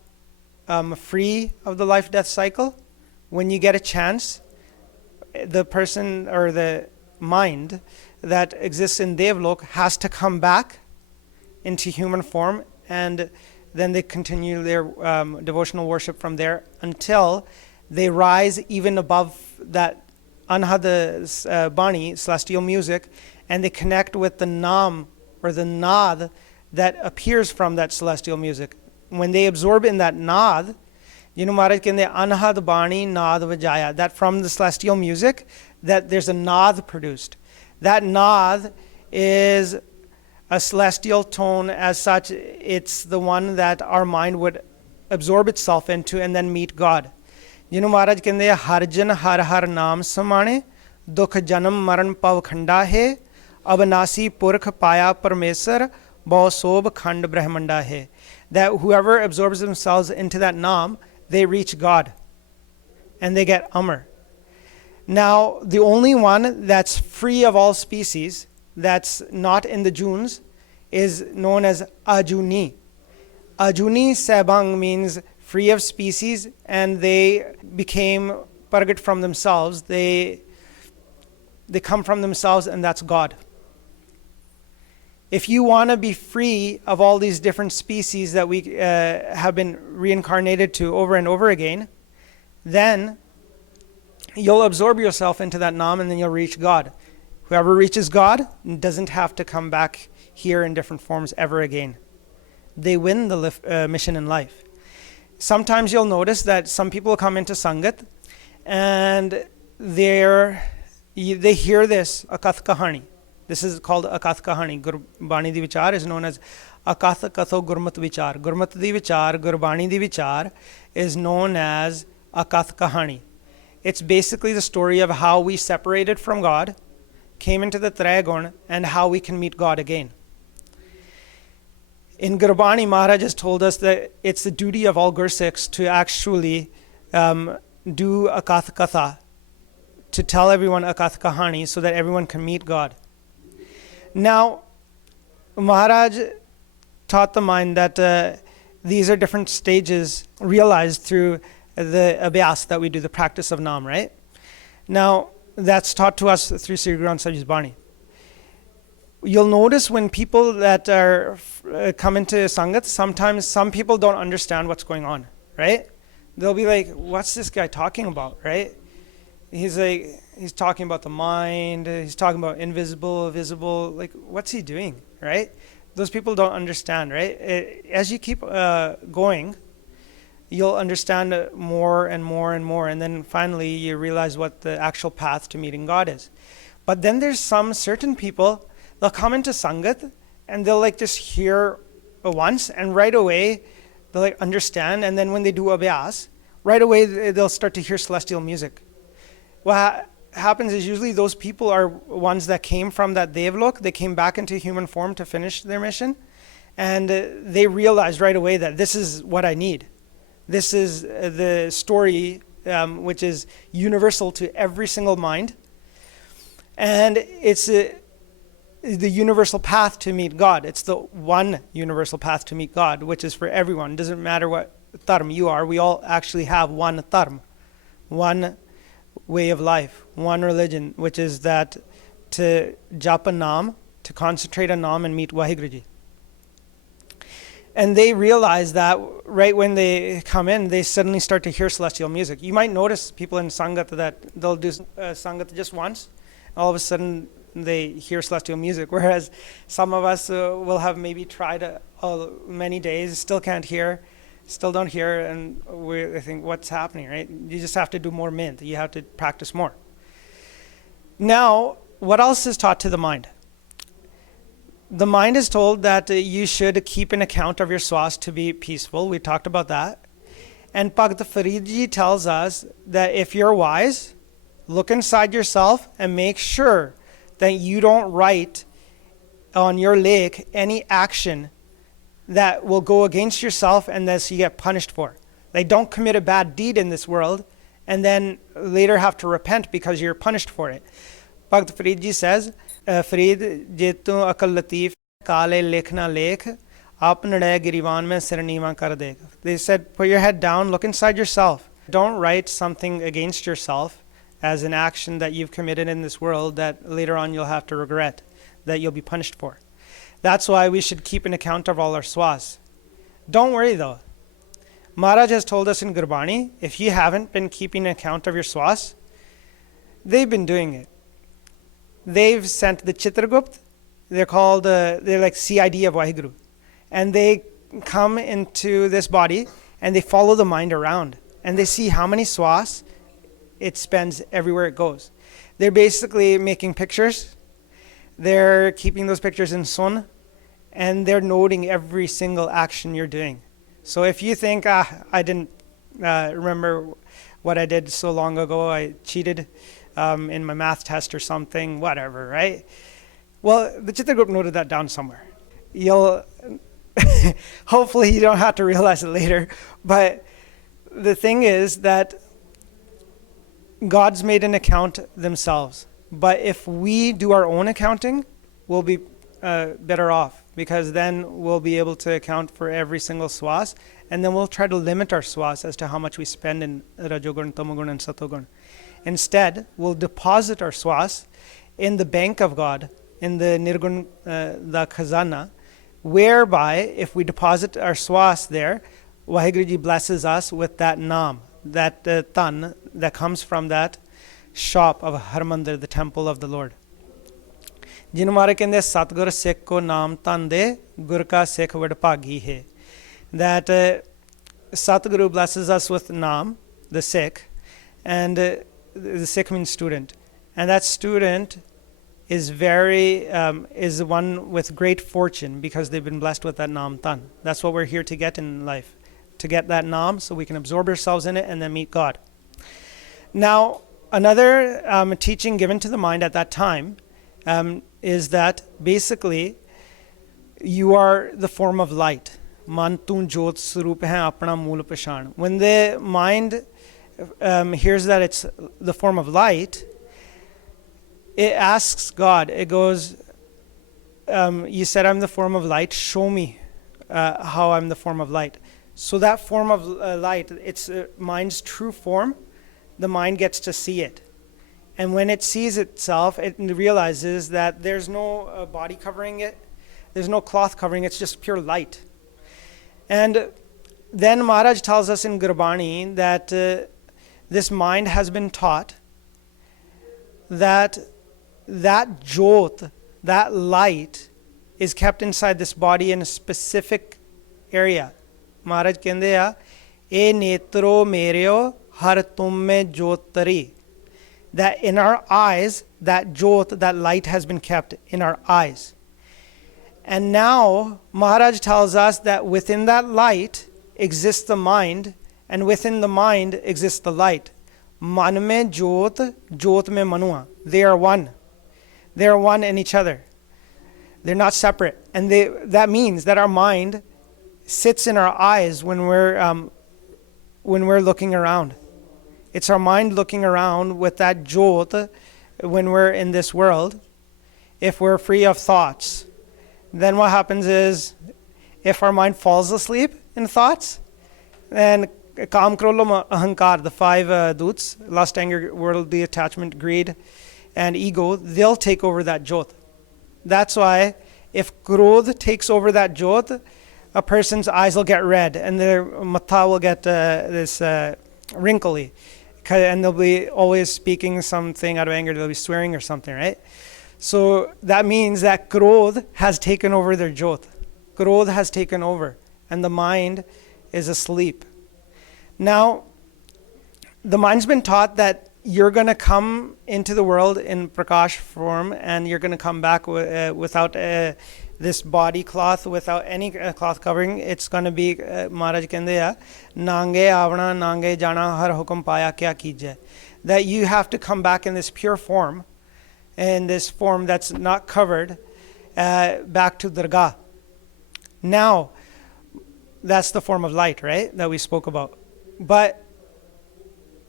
free of the life-death cycle. When you get a chance, the person or the mind that exists in Devlok has to come back into human form, and then they continue their devotional worship from there until they rise even above that Anahad Bani, celestial music, and they connect with the Nam or the Nad that appears from that celestial music. When they absorb in that naad, Maharaj kende anhad bani naad vajaya, that from the celestial music, that there's a naad produced. That naad is a celestial tone. As such, it's the one that our mind would absorb itself into and then meet God. Maharaj kende harjan har har naam samane, dukh janam maran pav khanda hai, avanasi purkh paya parmesar, bao sob khand brahmanda hai. That whoever absorbs themselves into that naam, they reach God and they get Amar. Now, the only one that's free of all species, that's not in the Junes, is known as Ajuni. Ajuni Sebang means free of species, and they became Paragat from themselves. They come from themselves, and that's God. If you want to be free of all these different species that we have been reincarnated to over and over again, then you'll absorb yourself into that Naam and then you'll reach God. Whoever reaches God doesn't have to come back here in different forms ever again. They win the mission in life. Sometimes you'll notice that some people come into Sangat and they hear this Akath Kahani. This is called Akath Kahani. Gurbani di Vichar is known as Akath Katho Gurmat Vichar. Gurmat di Vichar, Gurbani di Vichar is known as Akath Kahani. It's basically the story of how we separated from God, came into the Trigun, and how we can meet God again. In Gurbani, Maharaj has told us that it's the duty of all Gursikhs to actually do Akath Katha, to tell everyone Akath Kahani so that everyone can meet God. Now, Maharaj taught the mind that these are different stages realized through the abhyas that we do, the practice of Naam, right? Now, that's taught to us through Sri Guru Granth Sahib Ji's Bani. You'll notice when people that are come into Sangat, sometimes some people don't understand what's going on, right? They'll be like, what's this guy talking about, right? He's talking about the mind, he's talking about invisible, visible, like what's he doing, right? Those people don't understand, right? As you keep going, you'll understand more and more and more, and then finally you realize what the actual path to meeting God is. But then there's some certain people, they'll come into Sangat and they'll like just hear once and right away they'll like understand, and then when they do abhyas, right away they'll start to hear celestial music. What happens is usually those people are ones that came from that Devlok, they came back into human form to finish their mission, and they realized right away that this is what I need. This is the story which is universal to every single mind, and it's the universal path to meet God. It's the one universal path to meet God, which is for everyone. It doesn't matter what dharma you are, we all actually have one dharma, one way of life, one religion, which is that to japa naam, to concentrate on naam and meet Waheguru. And they realize that right when they come in, they suddenly start to hear celestial music. You might notice people in Sangat that they'll do Sangat just once, all of a sudden they hear celestial music, whereas some of us will have maybe tried many days, still can't hear, still don't hear, and I think, what's happening, right? You just have to do more mint. You have to practice more. Now, what else is taught to the mind? The mind is told that you should keep an account of your swas to be peaceful. We talked about that. And Bhakt Faridji tells us that if you're wise, look inside yourself and make sure that you don't write on your lake any action that will go against yourself and that you get punished for. Like, don't commit a bad deed in this world and then later have to repent because you're punished for it. Bhakt Faridji says, Farid, jetu akal latif kale lekhna lekh, aap nade girivan mein sir neema kar dekh. They said, put your head down, look inside yourself. Don't write something against yourself as an action that you've committed in this world that later on you'll have to regret, that you'll be punished for. That's why we should keep an account of all our swas. Don't worry though. Maharaj has told us in Gurbani, if you haven't been keeping an account of your swas, they've been doing it. They've sent the Chitragupt. They're called, they're like CID of Waheguru. and they come into this body and they follow the mind around and they see how many swas it spends everywhere it goes. They're basically making pictures. They're keeping those pictures in sun, and they're noting every single action you're doing. So if you think, I didn't remember what I did so long ago, I cheated in my math test or something, whatever, right? Well, the Chitra group noted that down somewhere. You'll hopefully you don't have to realize it later, but the thing is that God's made an account themselves. But if we do our own accounting, we'll be better off, because then we'll be able to account for every single swas, and then we'll try to limit our swas as to how much we spend in Rajogun, Tamogun, and Satogun. Instead, we'll deposit our swas in the bank of God, in the Nirgun, the Khazana, whereby if we deposit our swas there, Waheguruji blesses us with that naam, that tan that comes from that shop of Harmandir, the temple of the Lord. Jinu Maharaj kende Satgur Sikh ko naam tan de, Gur ka Sikh vadbhagi hai. That Satguru blesses us with naam, the Sikh, and the Sikh means student, and that student is is one with great fortune, because they've been blessed with that naam tan. That's what we're here to get in life, to get that naam so we can absorb ourselves in it and then meet God. Now, another teaching given to the mind at that time is that basically you are the form of light. Man tu jyot swarup hai apna mool pashan. When the mind hears that it's the form of light, it asks God, it goes, you said I'm the form of light, show me how I'm the form of light. So that form of light, it's mind's true form, the mind gets to see it. And when it sees itself, it realizes that there's no body covering it, there's no cloth covering it, it's just pure light. And then Maharaj tells us in Gurbani that this mind has been taught that jyot, that light, is kept inside this body in a specific area. Maharaj kende a, E netro meryo har tumme jyot tari. That in our eyes, that jyot, that light has been kept in our eyes. And now Maharaj tells us that within that light exists the mind, and within the mind exists the light. Man mein jyot, jyot mein manua. They are one. They are one in each other. They're not separate. And that means that our mind sits in our eyes when we're looking around. It's our mind looking around with that jyot when we're in this world. If we're free of thoughts, then what happens is, if our mind falls asleep in thoughts, then Kam, Krodha, Ahankar, the five doots, lust, anger, worldly attachment, greed, and ego, they'll take over that jyot. That's why if Krodha takes over that jyot, a person's eyes will get red and their matha will get this wrinkly, and they'll be always speaking something out of anger, they'll be swearing or something, right? So that means that Krodha has taken over their jyot. Krodha has taken over, and the mind is asleep. Now, the mind's been taught that you're going to come into the world in Prakash form, and you're going to come back without this body cloth, without any cloth covering. It's going to be, Maharaj kende nange avana nange jana har hukum paya kya kijay. That you have to come back in this pure form, in this form that's not covered, back to Dargah. Now, that's the form of light, right, that we spoke about. But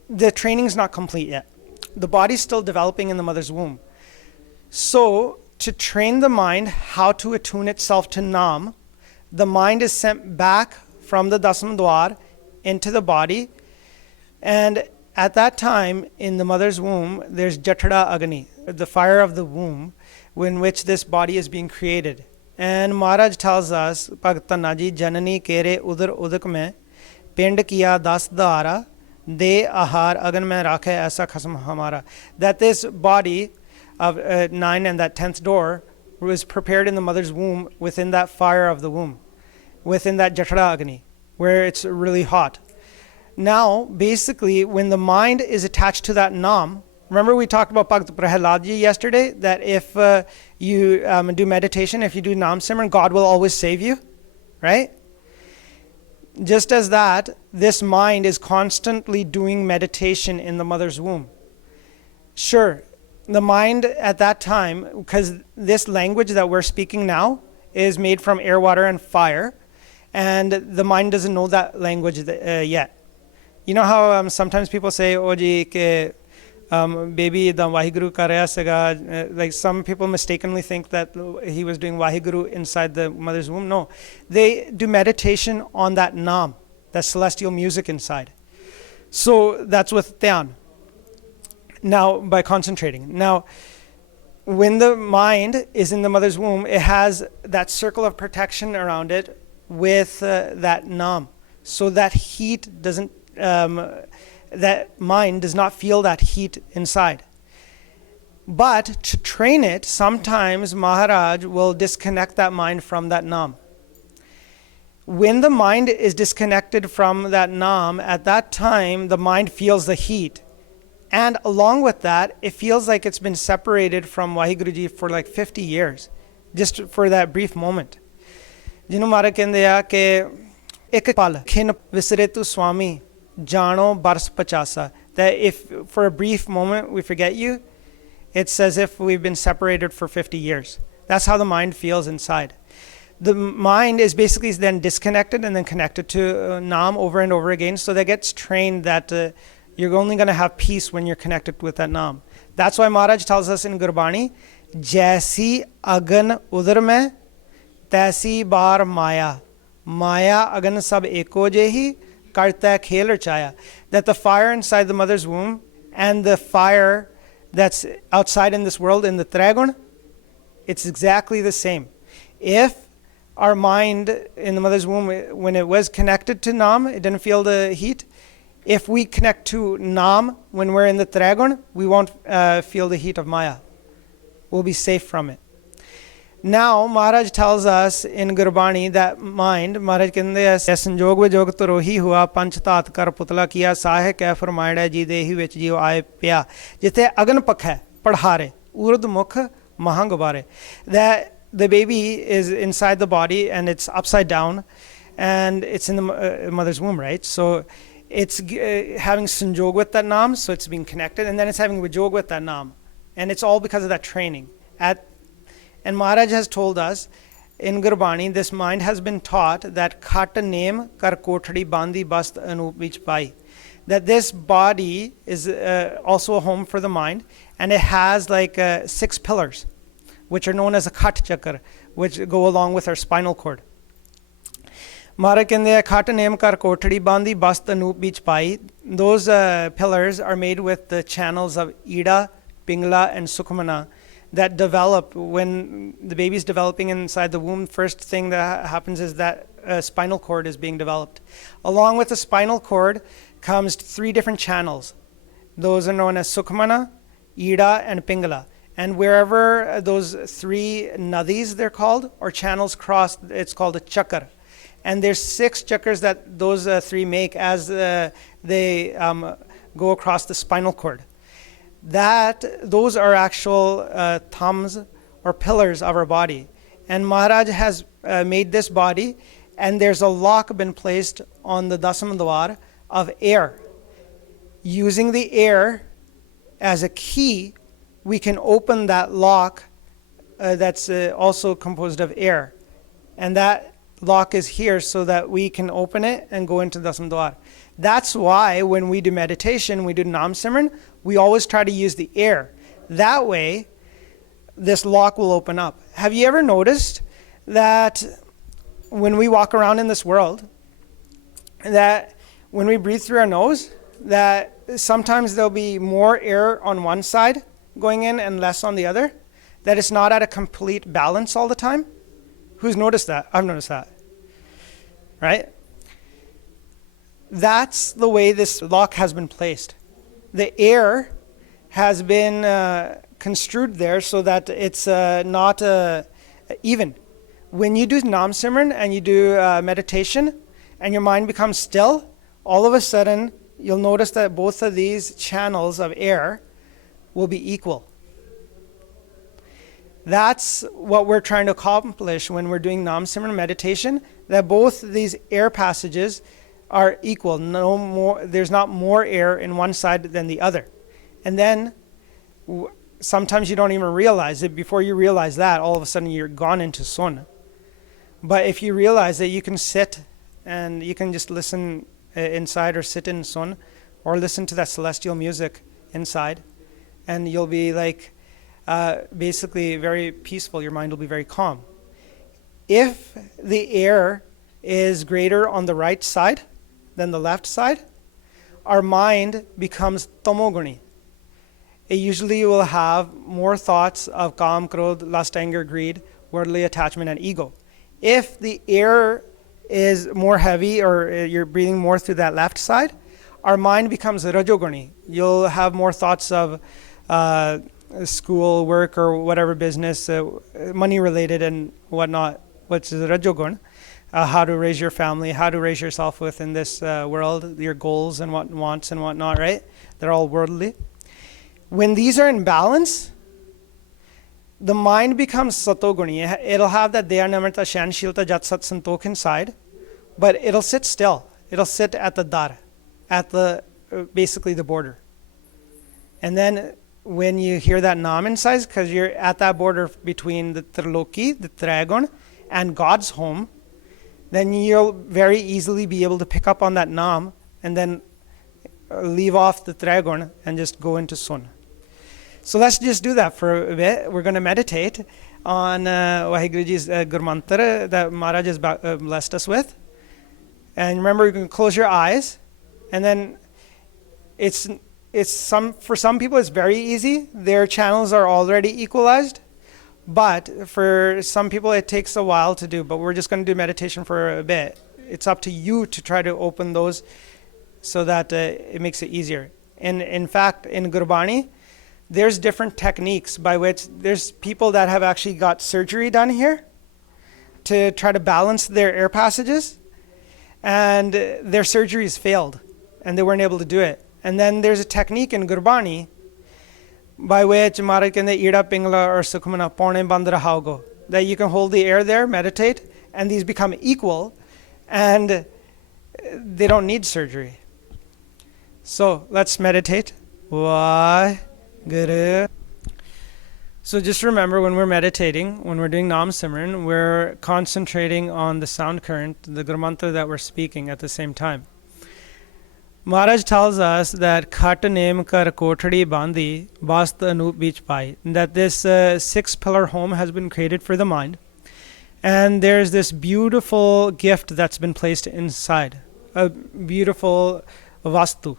the training's not complete yet. The body's still developing in the mother's womb. So, to train the mind how to attune itself to Naam, the mind is sent back from the Dasam Dwar into the body. And at that time, in the mother's womb, there's Jathada Agni, the fire of the womb, in which this body is being created. And Maharaj tells us, Bhagtana ji, Janani kere udar udak mein, pind kiya das dara, de ahar agan mein rakhe aisa khasam hamara. That this body of 9 and that 10th door was prepared in the mother's womb within that fire of the womb. within that Jatara Agni, where it's really hot. Now, basically, when the mind is attached to that Nam, remember we talked about Bhakt Prahalad Ji yesterday, that if you do meditation, if you do Nam Simran, God will always save you, right? Just as that, this mind is constantly doing meditation in the mother's womb. Sure, the mind at that time, because this language that we're speaking now is made from air, water, and fire, and the mind doesn't know that language yet. You know how sometimes people say, oh ji, ke, baby, the Vaheguru kar raha siga. Like some people mistakenly think that he was doing Vaheguru inside the mother's womb. No, they do meditation on that Nam, that celestial music inside. So that's with Dhyan. Now, by concentrating. Now, when the mind is in the mother's womb, it has that circle of protection around it with that Nam. So that heat doesn't, that mind does not feel that heat inside. But to train it, sometimes Maharaj will disconnect that mind from that Nam. When the mind is disconnected from that Nam, at that time, the mind feels the heat. And along with that, it feels like it's been separated from Vaheguruji for like 50 years, just for that brief moment. Jinu Maharaj kende a ke ek pal khin visretu swami jano bars pachasa. That if for a brief moment we forget you, it's as if we've been separated for 50 years. That's how the mind feels inside. The mind is basically then disconnected and then connected to Nam over and over again. So that gets trained that you're only going to have peace when you're connected with that Nam. That's why Maharaj tells us in Gurbani, Jaisi agan udar mein, taisi bar maya. Maya agan sab eko jehi, karta khel rachaya. That the fire inside the mother's womb and the fire that's outside in this world in the Trigun, it's exactly the same. If our mind in the mother's womb, when it was connected to Nam, it didn't feel the heat. If we connect to Nam when we're in the Trigun, we won't feel the heat of Maya. We'll be safe from it. Now, Maharaj tells us in Gurbani that mind, Maharaj kende sanjog vijog to rohi hua panch tat kar putla kiya sahe keh farmaida ji dehi vich jiv aaye pya. Jithe agan pakh hai, padhare, urd mukh mahangabare. That the baby is inside the body and it's upside down and it's in the mother's womb, right? So it's having sanjog with that Nam, so it's being connected, and then it's having vijog with that Nam. And it's all because of that training. And Maharaj has told us in Gurbani, this mind has been taught that khat name kar kothadi bandi bast anup vich pai. That this body is also a home for the mind, and it has like 6 pillars, which are known as a khat chakra, which go along with our spinal cord. Maharaj kende khat name kar kothadi bandi bast anup vich pai. Those pillars are made with the channels of Ida, Pingala, and Sukhmana that develop when the baby's developing inside the womb. First thing that happens is that spinal cord is being developed. Along with the spinal cord comes 3 different channels. Those are known as Sukhmana, Ida, and Pingala. And wherever those 3 nadis, they're called, or channels cross, it's called a chakra. And there's 6 chakras that those 3 make as they go across the spinal cord. Those are actual thumbs or pillars of our body. And Maharaj has made this body, and there's a lock been placed on the Dasam Dwar of air. Using the air as a key, we can open that lock that's also composed of air. And that lock is here so that we can open it and go into Dasam Dwar. That's why when we do meditation, we do Nam Simran, we always try to use the air. That way, this lock will open up. Have you ever noticed that when we walk around in this world, that when we breathe through our nose, that sometimes there'll be more air on one side going in and less on the other? That it's not at a complete balance all the time? Who's noticed that? I've noticed that. Right? That's the way this lock has been placed. The air has been construed there so that it's not even. when you do Nam Simran and you do meditation and your mind becomes still, all of a sudden you'll notice that both of these channels of air will be equal. That's what we're trying to accomplish when we're doing Nam Simran meditation, that both these air passages are equal. No more, there's not more air in one side than the other. And then sometimes you don't even realize it. Before you realize that, all of a sudden you're gone into Sun. But if you realize that you can sit and you can just listen inside or sit in Sun or listen to that celestial music inside, and you'll be like basically very peaceful. Your mind will be very calm. If the air is greater on the right side than the left side, our mind becomes tamoguni. It usually will have more thoughts of kam, krodh, lust, anger, greed, worldly attachment, and ego. If the air is more heavy or you're breathing more through that left side, our mind becomes rajoguni. You'll have more thoughts of school, work, or whatever business, money related and whatnot, which is rajogun. How to raise your family, how to raise yourself within this world, your goals and what wants and whatnot, right? They're all worldly. When these are in balance, the mind becomes satoguni. It'll have that daya, namarta, shanshilta, jat, sat, santokh inside, but it'll sit still. It'll sit at the dar, at the basically the border. And then when you hear that nam inside, because you're at that border between the triloki, the trigon, and God's home, then you'll very easily be able to pick up on that nam and then leave off the trigon and just go into sun. So let's just do that for a bit. We're going to meditate on Waheguruji's Gurmantra that Maharaj has blessed us with. And remember, you can close your eyes, and then for some people it's very easy. Their channels are already equalized. But for some people it takes a while to do, but we're just going to do meditation for a bit. It's up to you to try to open those so that it makes it easier. And in fact, in Gurbani, there's different techniques by which there's people that have actually got surgery done here to try to balance their air passages, and their surgeries failed and they weren't able to do it. And then there's a technique in Gurbani by which Maharaj kende ida pingla or sukhmana pone band rahago, that you can hold the air there, meditate, and these become equal and they don't need surgery. So let's meditate. Guru. So just remember, when we're meditating, when we're doing Nam Simran, we're concentrating on the sound current, the Guru Mantra that we're speaking at the same time. Maharaj tells us that Khat name kar kothadi bandi bast anup beech pai, that this 6-pillar home has been created for the mind, and there's this beautiful gift that's been placed inside, a beautiful vastu.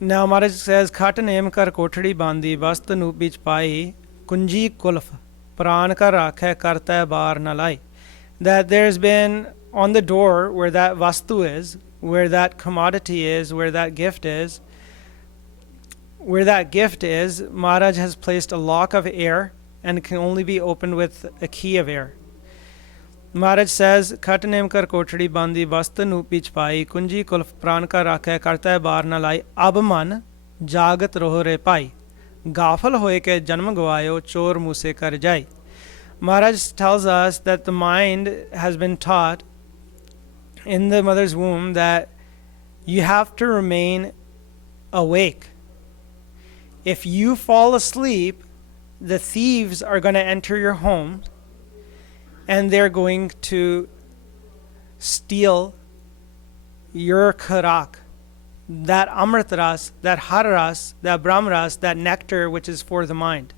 Now Maharaj says, Khat name kar kothadi bandi bast anup beech pai, kunji kulf pran ka rakhe karta bar na lai, that there's been on the door where that vastu is, where that commodity is, where that gift is, Maharaj has placed a lock of air, and it can only be opened with a key of air. Maharaj says, Khat name kar kothadi bandi vastu nu pich pai, kunji kulf pran ka rakhe karta bar na lai, ab man jagat roh re pai, gafal hoye ke janm gwayo chor muse kar jai. Maharaj tells us that the mind has been taught in the mother's womb that you have to remain awake. If you fall asleep, the thieves are going to enter your home and they're going to steal your kharak, that amrit ras, that har ras, that brahm ras, that nectar which is for the mind.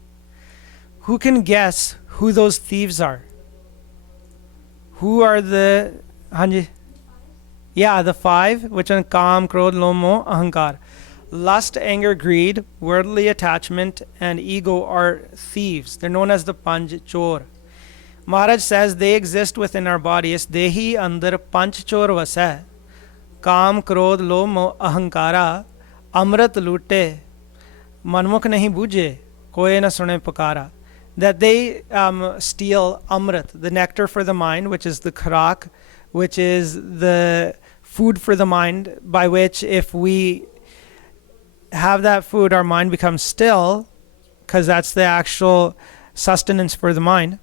Who can guess who those thieves are? Who are the Hanji? Yeah, the 5, which are Kam, Krodh, Lomo, Ahankar. Lust, anger, greed, worldly attachment, and ego are thieves. They're known as the Panch Chor. Maharaj says they exist within our bodies. Dehi andar Panch Chor vasai. Kam, Krodh, Lomo, Ahankara. Amrit lute. Manmukh nahi buje. Koye na sune pukara. that they steal amrit, the nectar for the mind, which is the kharak, which is the food for the mind, by which if we have that food, our mind becomes still, because that's the actual sustenance for the mind.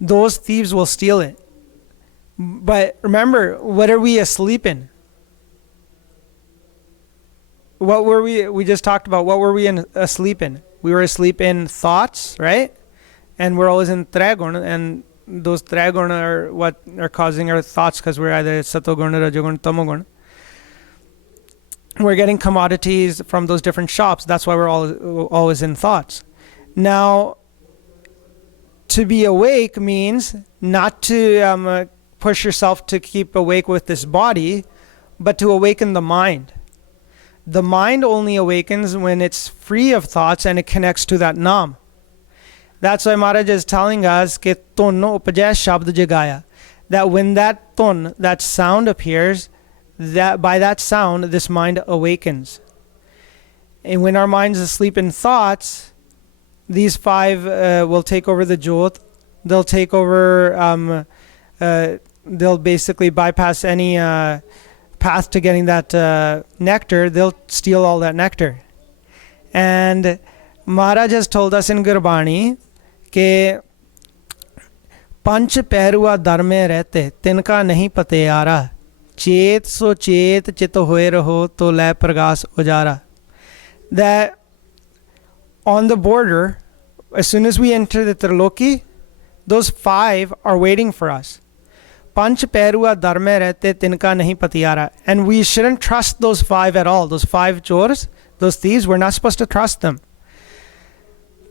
Those thieves will steal it. But remember, what are we asleep in? What were we just talked about, what were we asleep in? We were asleep in thoughts, right? And we're always in triguna, and those triguna are what are causing our thoughts, because we're either satoguna, rajoguna, tamoguna. We're getting commodities from those different shops. That's why we're always in thoughts. Now, to be awake means not to push yourself to keep awake with this body, but to awaken the mind. The mind only awakens when it's free of thoughts and it connects to that Naam. That's why Maharaj is telling us कि तुन उपजय शब्द जगाया, that when that tun, that sound appears, that by that sound this mind awakens. And when our mind is asleep in thoughts, these five will take over the jyot. They'll take over. They'll basically bypass any path to getting that nectar. They'll steal all that nectar. And Maharaj has told us in Gurbani कि पंच पैरुआ दर में रहते तिनका नहीं पतियारा, चेत सो चेत चित होए रहो तो लै प्रगास उजारा. That on the border, as soon as we enter the Triloki, those five are waiting for us. Panch Perua Dharme Rehte Tinka Nahi Patiyara. And we shouldn't trust those five at all. Those five chores, those thieves, we're not supposed to trust them.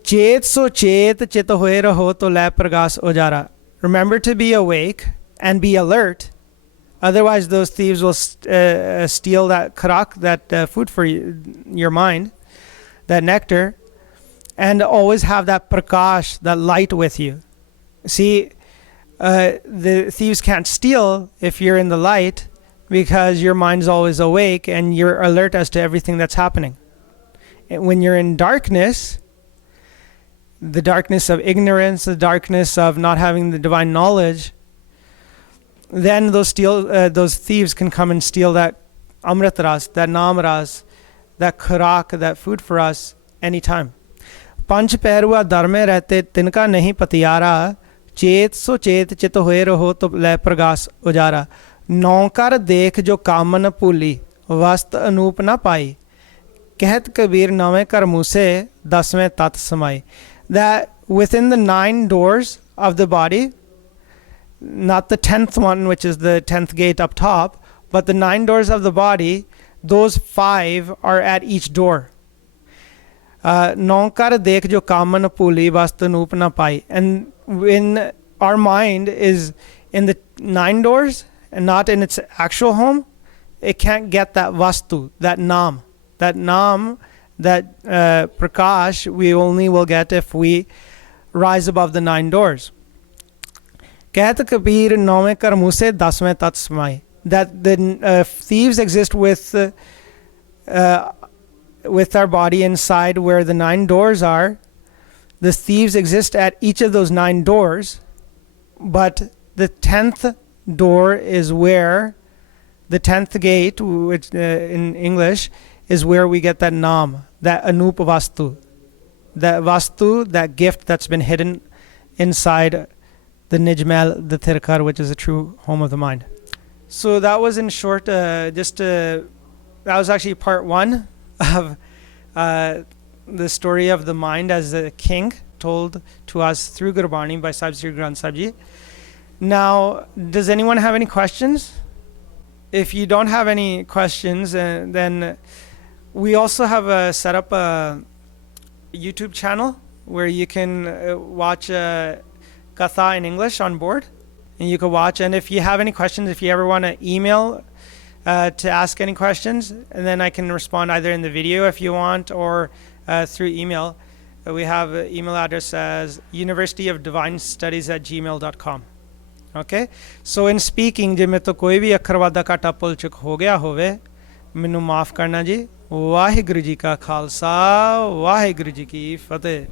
Chet so chet chit hoye raho to lai pragas ojara. Remember to be awake and be alert. Otherwise, those thieves will steal that kharak, that food for your mind, that nectar, and always have that prakash, that light with you. See, the thieves can't steal if you're in the light, because your mind's always awake and you're alert as to everything that's happening. And when you're in darkness, the darkness of ignorance, the darkness of not having the divine knowledge, then those thieves can come and steal that amrit ras, that naam ras, that kharak, that food for us anytime. Panch Perua Dharme Rehte Tinka Nahi Patiyara, चेत सो चेत चित होए रहो तो लै प्रगास उजारा. नौकर देख जो कामन भूली वस्त अनूप न पाई, कहत कबीर नवे कर मूसे दसवें तत् समाई. That within the 9 doors of the body, not the 10th one, which is the 10th gate up top, but the 9 doors of the body, those 5 are at each door. Naukar dekh jo kaman puli vast noop na pai. And when our mind is in the 9 doors and not in its actual home, it can't get that vastu, that naam. That naam, that prakash, we only will get if we rise above the 9 doors. Kahat Kabir nome kar muse dasme tat samai. That the thieves exist with our body inside where the 9 doors are. The thieves exist at each of those 9 doors, but the 10th door is where, the 10th gate, which in English, is where we get that naam, that anup vastu. That vastu, that gift that's been hidden inside the Nijmal, the Tirkar, which is the true home of the mind. So that was in short, that was actually part 1 of the story of the mind as a king, told to us through Gurbani by Sahib Sri Granth Sahib Ji. Now, does anyone have any questions? If you don't have any questions, then we also have set up a YouTube channel where you can watch Katha in English on board, and you can watch. And if you have any questions, if you ever want to email to ask any questions, and then I can respond either in the video if you want, or through email. We have an email address as universityofdivinestudies@gmail.com. Okay, so in speaking, ਜੇ ਮੇਰੇ ਤੋਂ ਕੋਈ ਵੀ ਅੱਖਰ ਵਾਧਾ ਘਾਟਾ ਭੁੱਲ ਚੁੱਕ ਹੋ ਗਿਆ ਹੋਵੇ, ਮੈਨੂੰ ਮਾਫ ਕਰਨਾ ਜੀ. ਵਾਹਿਗੁਰੂ ਜੀ ਕਾ ਖਾਲਸਾ, ਵਾਹਿਗੁਰੂ ਜੀ ਕੀ ਫਤਿਹ.